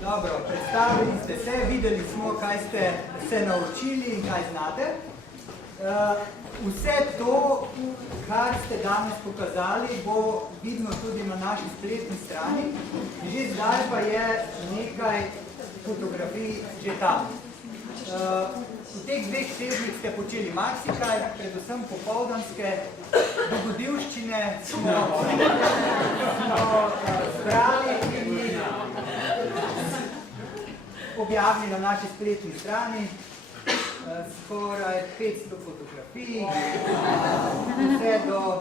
Dobro, predstavili ste se, videli smo, kaj ste se naučili in kaj znate. Vse to, kar ste danes pokazali, bo vidno tudi na naši spletni strani. Že zdaj pa je nekaj fotografij že tam. V teh dveh tednih ste počeli marsikaj, predvsem popoldanske dogodivščine smo zbrali in jih objavili na naši spletni strani. Skoraj 500 fotografij, vse do...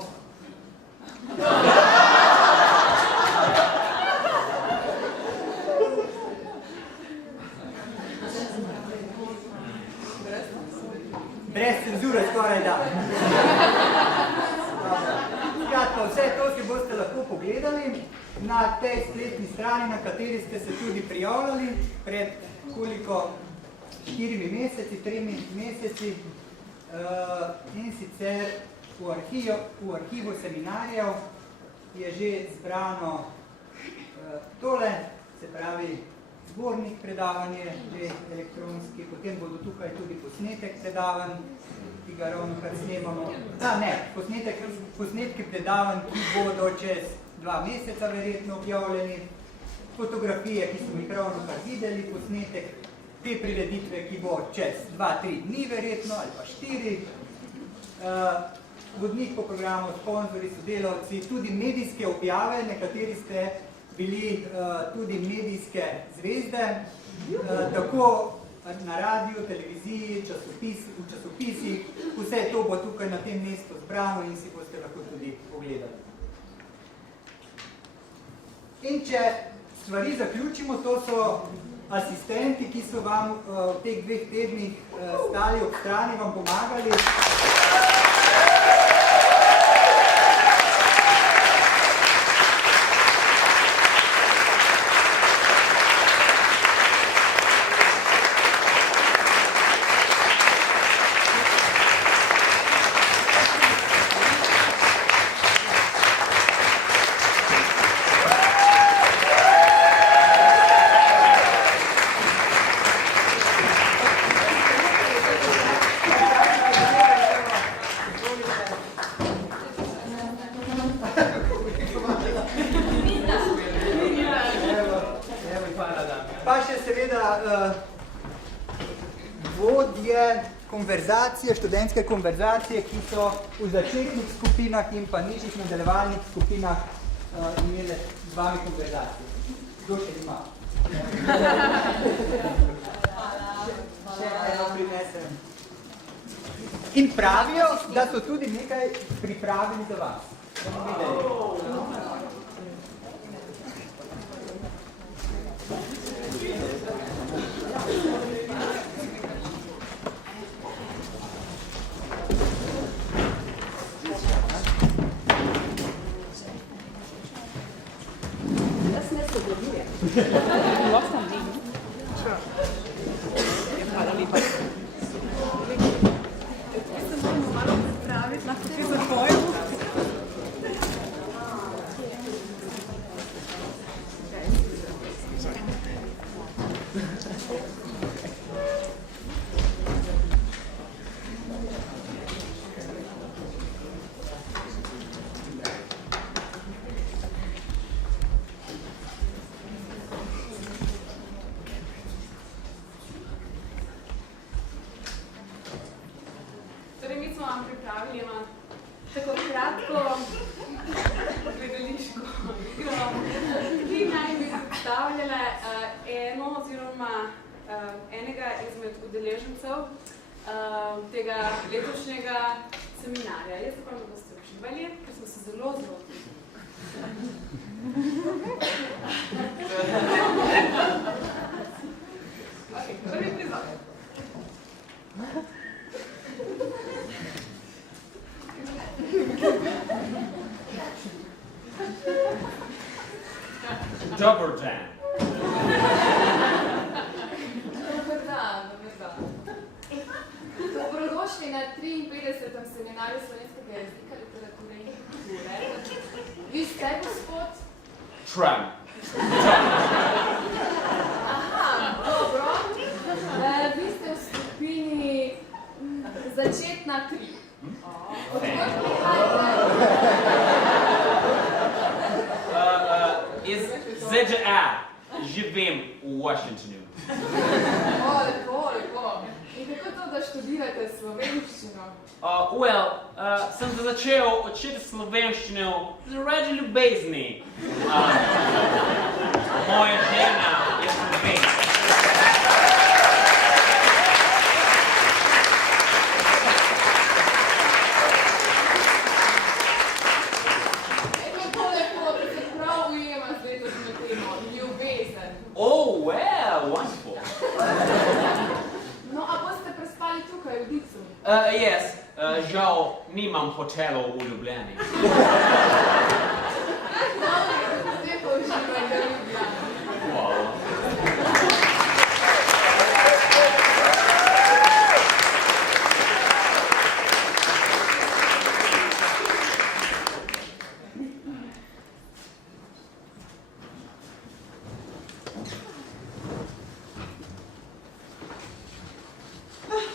Brez cenzure skoraj da. Skratka, vse to si boste lahko pogledali na tej spletni strani, na kateri ste se tudi prijavljali pred koliko 4 meseci, 3 meseci, in sicer v arhivu seminarjev je že zbrano tole, se pravi zbornik predavanje, že elektronski, potem bodo tukaj tudi posnetek predavanj, ki ga ravno kar snemamo. Posnetki predavanj, ki bodo čez 2 meseca verjetno objavljeni, fotografije, ki smo jih ravno kar videli, posnetek te prireditve, ki bo čez 2-3 dni verjetno, ali pa 4. Vodnik po programu, sponzori, sodelavci, tudi medijske objave, nekateri ste bili tudi medijske zvezde, tako na radiju, televiziji, v časopisih, vse to bo tukaj na tem mestu zbrano in si boste lahko tudi pogledali. In če stvari zaključimo, to so asistenti, ki so vam v teh 2 tednih stali ob strani, vam pomagali. Pa še seveda vodje konverzacije, študentske konverzacije, ki so v začetnih skupinah in pa nižjih nadaljevalnih skupinah imeli z vami konverzacije. Kdo še ima? Še eno prinesem. In pravijo, da so tudi nekaj pripravili za vas. Bomo videli. Das ne sodeluje. Lahko sem digni. Hvala lepa. Se moramo malo pripraviti, lahko kaj za pojem. enega izmed udeležencev tega letošnjega seminarja. Jaz upam, da boste uživali, ker smo se zelo zgodili. Prvi prizor. Dober dan. Dober dan. Dobrodošli na 53. seminarju slovenskega jezika, literature in kulture. Vi ste, gospod? Trump. Aha, dobro. Vi ste v skupini začetna 3. Odkot Iz ZDA živim v Washingtonu. Lepo. In kako to, da študirate slovenščino? Sem začel učiti slovenščino zaradi ljubezni. Moja žena je slovenska. Oh, well, wonderful. No, a boste prespali tukaj v Dicu? Yes, žal nimam hotelov v Ljubljani. Zdaj pa uživajte v Ljubljani. Hvala.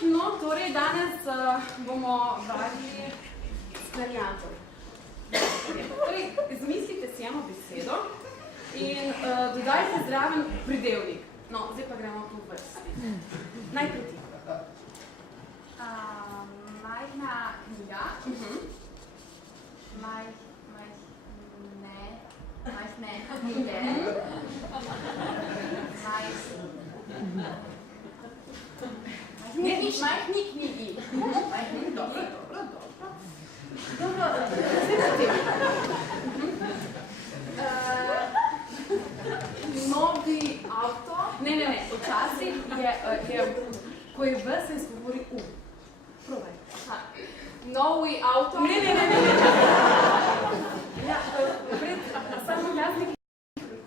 No, torej danes bomo vadili sklanjator. Torej, izmislite si eno besedo in dodajte zraven pridevnik. No, zdaj pa gremo po vrsti. Najprej ti. Majhna knjiga. Majhne knjige. Majhni knjigi. Dobro. Novi avto? Ne, včasih je, ko je v, se izgovori u. Probaj. Novi avto? Ne. Ja, samo glasnik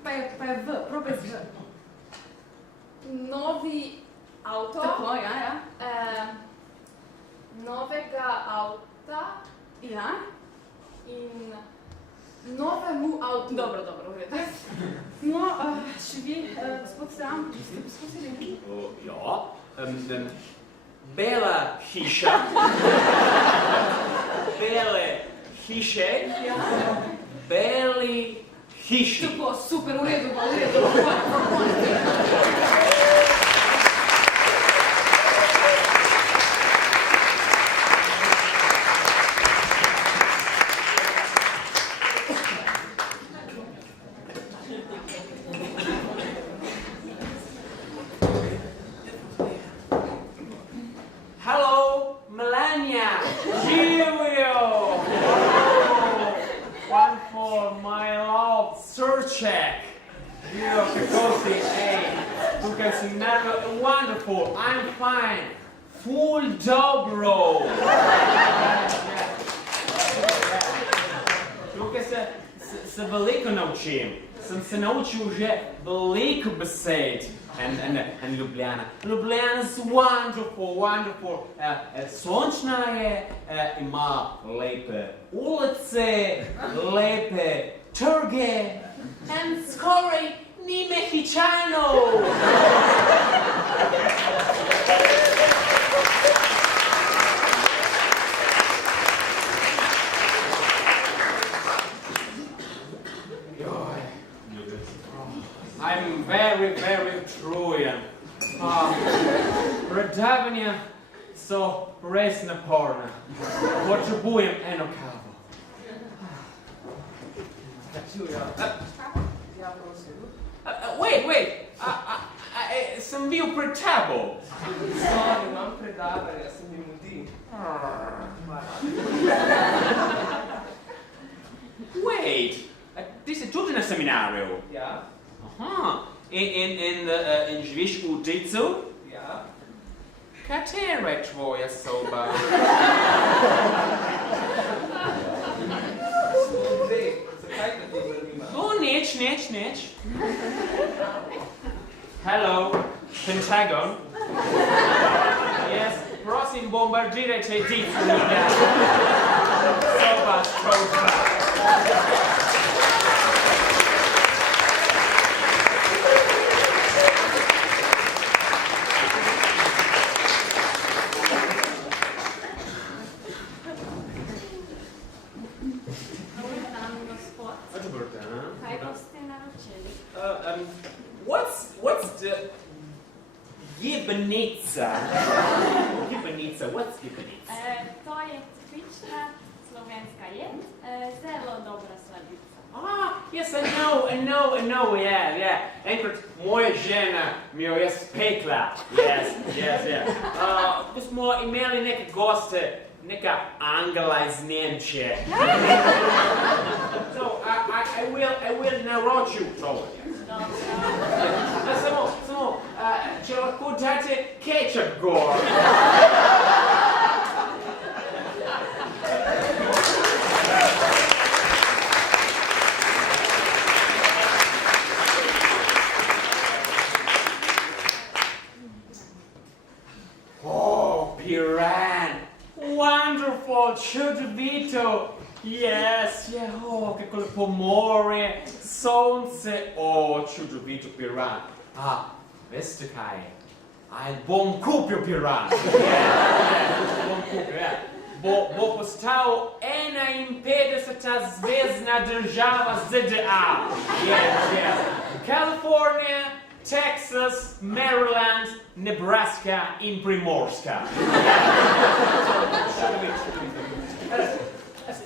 pa je v, probaj z v. Novi avto? Tako, ja. Novega avta? Ja. In novemu avtu. Dobro, v redu. No, še vi, gospod Sam, ste poskusili? Ja, bela hiša. Bele hiše. Ja. Beli hiši. Tako, super, v redu. Hello, Melania. Julio. One for my love, Surchek. Julio, kako si? Ej, tukaj si wonderful. I'm fine. Full dobro. Tukaj se veliko naučim. Sem se naučil že veliko besed. And Ljubljana. Ljubljana is wonderful. Sončna je, ima lepe ulice, lepe trge, and skoraj ni Mehičanov. I'm very trujen. Predavanja so res naporna. Potrebujem eno kavo. Ja, prosim. Wait. sem bil pred tabo. Sorry, imam predavanje, se mi mudi. Wait, ti si tudi na seminarju? Ja. Aha, in živiš v Dicu? Ja. Katera je tvoja soba? Zakaj te to zanima? O, nič. Hello, Pentagon. Yes, prosim, bombardirajte Dicu. Soba strofa. Kaj boste naročili? What's the gibanica? What's gibanica? To je tipična slovenska jed, zelo dobra sladica. Yes, I know, yeah. Enkrat moja žena mi jo je spekla. Yes. Ko smo imeli neke goste, neka Angela iz Nemčije. So, I will naročil to. Samo, če lahko date ketchup gor. Oh, Piran! Wonderful, čudovito! Yes, kako lepo more, sonce, čudovito, Piran. Veste kaj? Bom kupil Piran. Bom kupil. Bo postal 51. zvezdna država ZDA. Yes. California, Texas, Maryland, Nebraska in Primorska.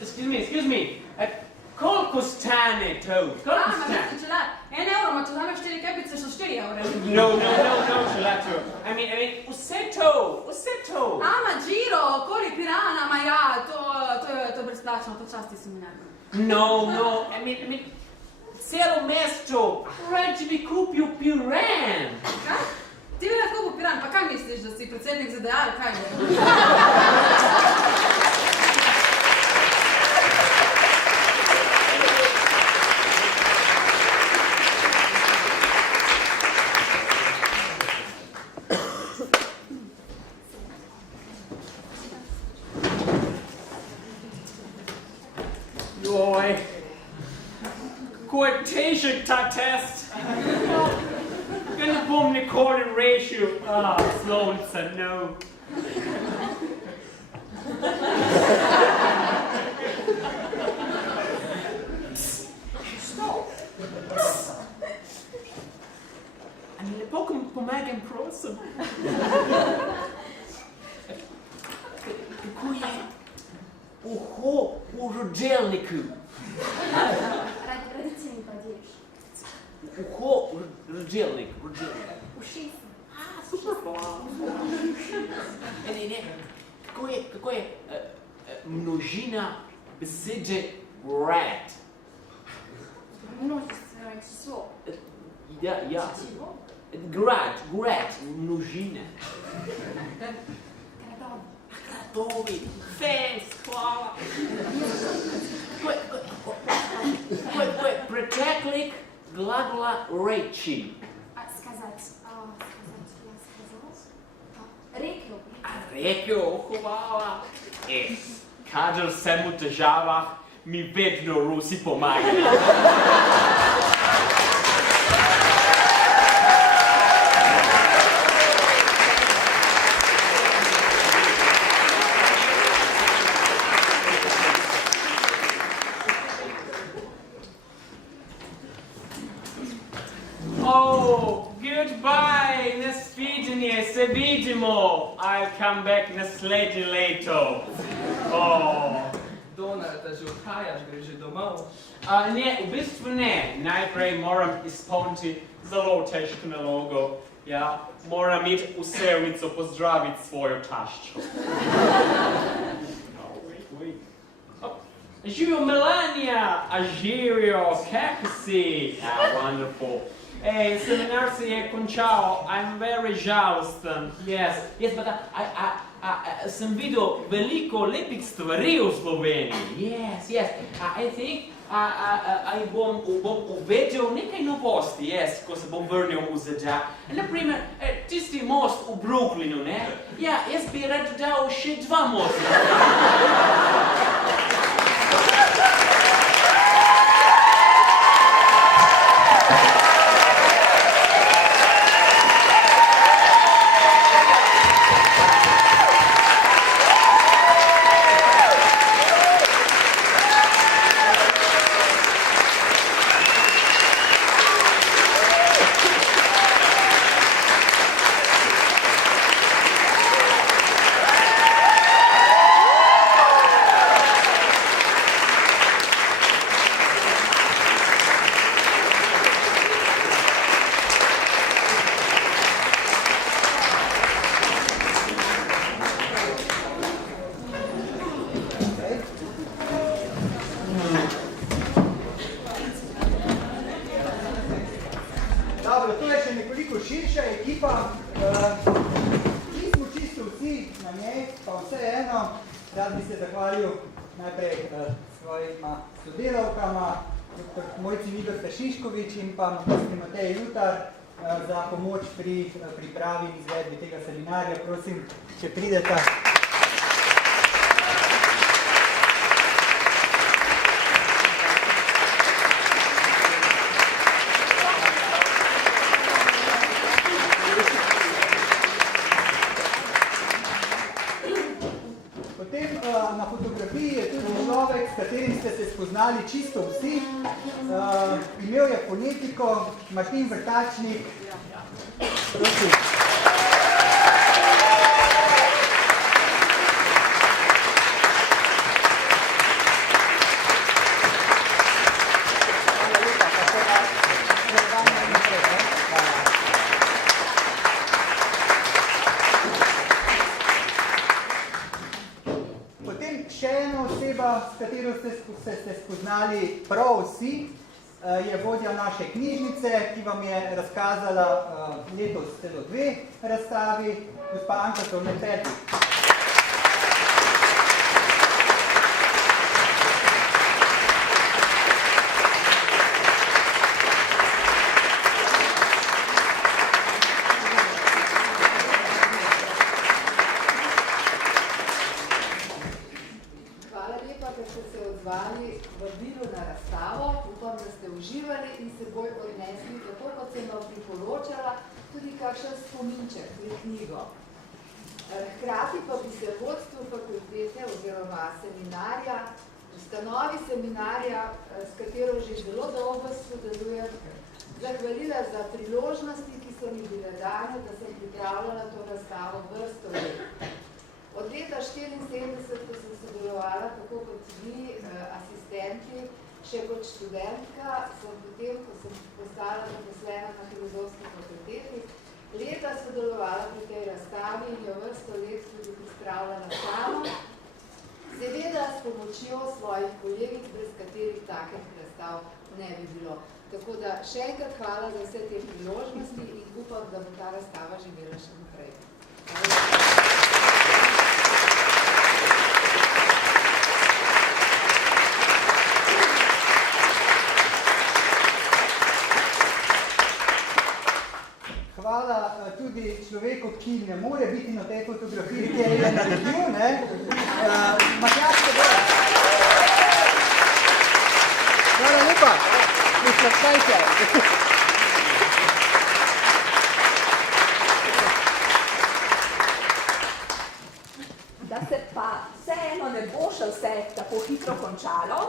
Excuse me. Koliko stane to? Koliko stane? €1, ma če vzameš 4 kepice, so 4 evre. No, Gelato. I mean, vse to. Giro, okoli Pirana, ma ja, to je brezplačno, to časti seminar. No, I mean, celo mesto, rad bi kupil Piran. Kaj? Ti bi lahko kupil Piran, pa kaj misliš, da si predsednik ZDA ali kaj? Joj, kako je težek ta test. Ga ne bom nikoli rešil. Slovnica, no. Stop. A mi lepo pomagam, prosim. Kako je uho v rodelniku? Radici mi pa dješ. Uho v rodelnik. Ušesa. Super. Ne. Kako je množina besede rat? Množica je číslo. Ja. Grad, množina. Kratovi. Thanks, hvala. Ko je preteklik glagola reči? Skazati. Rekel. Rekel, hvala. Kadar sem v težavah, mi vedno Rusi pomagajo. Goodbye, nasviđenje, se vidimo. I'll come back naslednje leto. Donata, že odhajaš, greš že domov? Ne, v bistvu ne. Najprej moram izpolniti zelo težko nalogo Ja, moram iti v Sevnico pozdraviti svojo taščo. Živijo Melania, a živijo, kako si? Wonderful. Ej, seminar se je končal, I'm very žalosten. Yes, but sem videl veliko lepih stvari v Sloveniji. Yes, I think bom uvedel nekaj novosti, ko se bom vrnil v ZDA. Naprimer, tisti most v Brooklynu, ne? Ja, jaz bi rad dal še 2 mosta. Rad bi se zahvalil najprej svojima sodelavkama, dr. Mojci Vidorca Šiškovič in pa dr. Matej Jutar za pomoč pri pripravi in izvedbi tega seminarja. Prosim, če pridete. Na fotografiji je tudi človek, s katerim ste se spoznali čisto vsi. Imel je fonetiko, Martin Vrtačnik. Prosim. S katero ste spoznali prav vsi, je vodja naše knjižnice, ki vam je razkazala letos celo 2 razstavi, gospa Anka Torneperti. Vabilu na razstavo, upam, da ste uživali in se bolj odnesli, tako kot sem vam priporočala, tudi kakšen spominček pri knjigo. Hkrati pa bi se vodstvu fakultete oziroma seminarja, ustanovi seminarja, s katero že zelo dolgo sodelujem, zahvalila za priložnosti, ki so mi bile dane, da sem pripravljala to razstavo vrsto let. Od leta 1974, ko sem sodelovala, tako kot vi, asistenti, še kot študentka, sem potem, ko sem postala zaposlena na Filozofski fakulteti, leta sodelovala pri tej razstavi in jo vrsto let tudi pripravljala sama, seveda s pomočjo svojih kolegic, brez katerih takih razstav ne bi bilo. Tako da še enkrat hvala za vse te priložnosti in upam, da bo ta razstava živela še naprej. Hvala tudi človeku, ki ne more biti na tej fotografiji, ki je naredil, ne? Matjaž Tebej. Hvala lepa. Izplastajte. Da se pa vseeno ne bo še vse tako hitro končalo,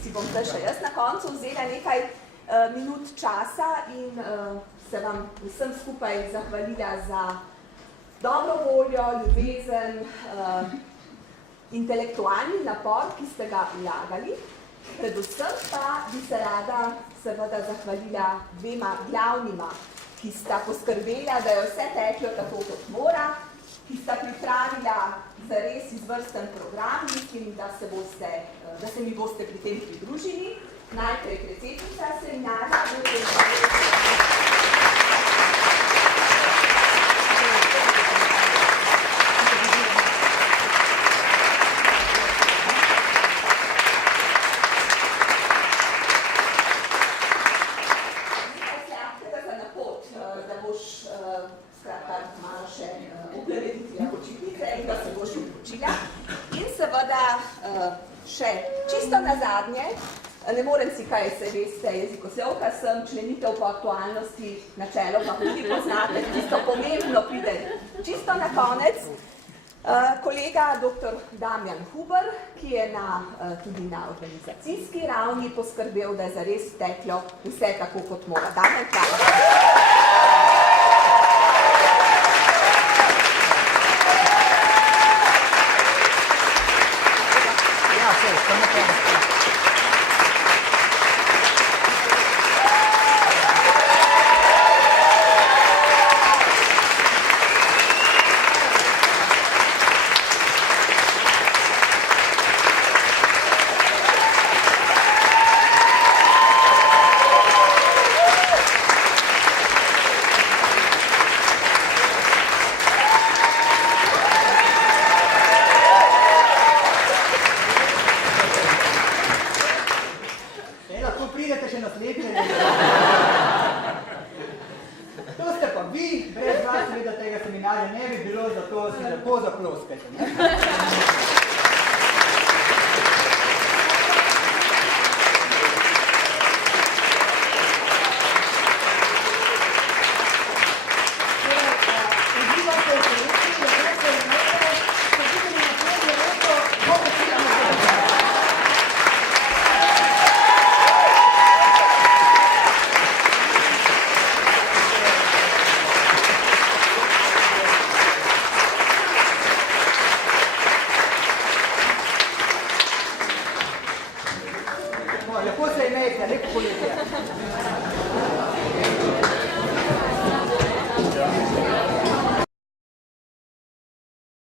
si bom zdaj še jaz na koncu vzela nekaj minut časa in se vam vsem skupaj zahvalila za dobro voljo, ljubezen, intelektualni napor, ki ste ga vlagali. Predvsem pa bi se rada seveda zahvalila 2 glavnima ki sta poskrbela, da je vse teklo tako, kot mora, ki sta pripravila zares izvrsten program, mislim, da se mi boste pri tem pridružili. Najprej predsednica seminarja, in seveda še čisto nazadnje, ne morem si kaj, se veste, jezikoslovka sem, členitev po aktualnosti, načelo pa tudi poznate, tisto pomembno pride čisto na konec. Kolega dr. Damjan Huber, ki je tudi na organizacijski ravni poskrbel, da je zares teklo vse tako, kot mora. Damjan, hvala. Lepo se imejte, lepo poletje.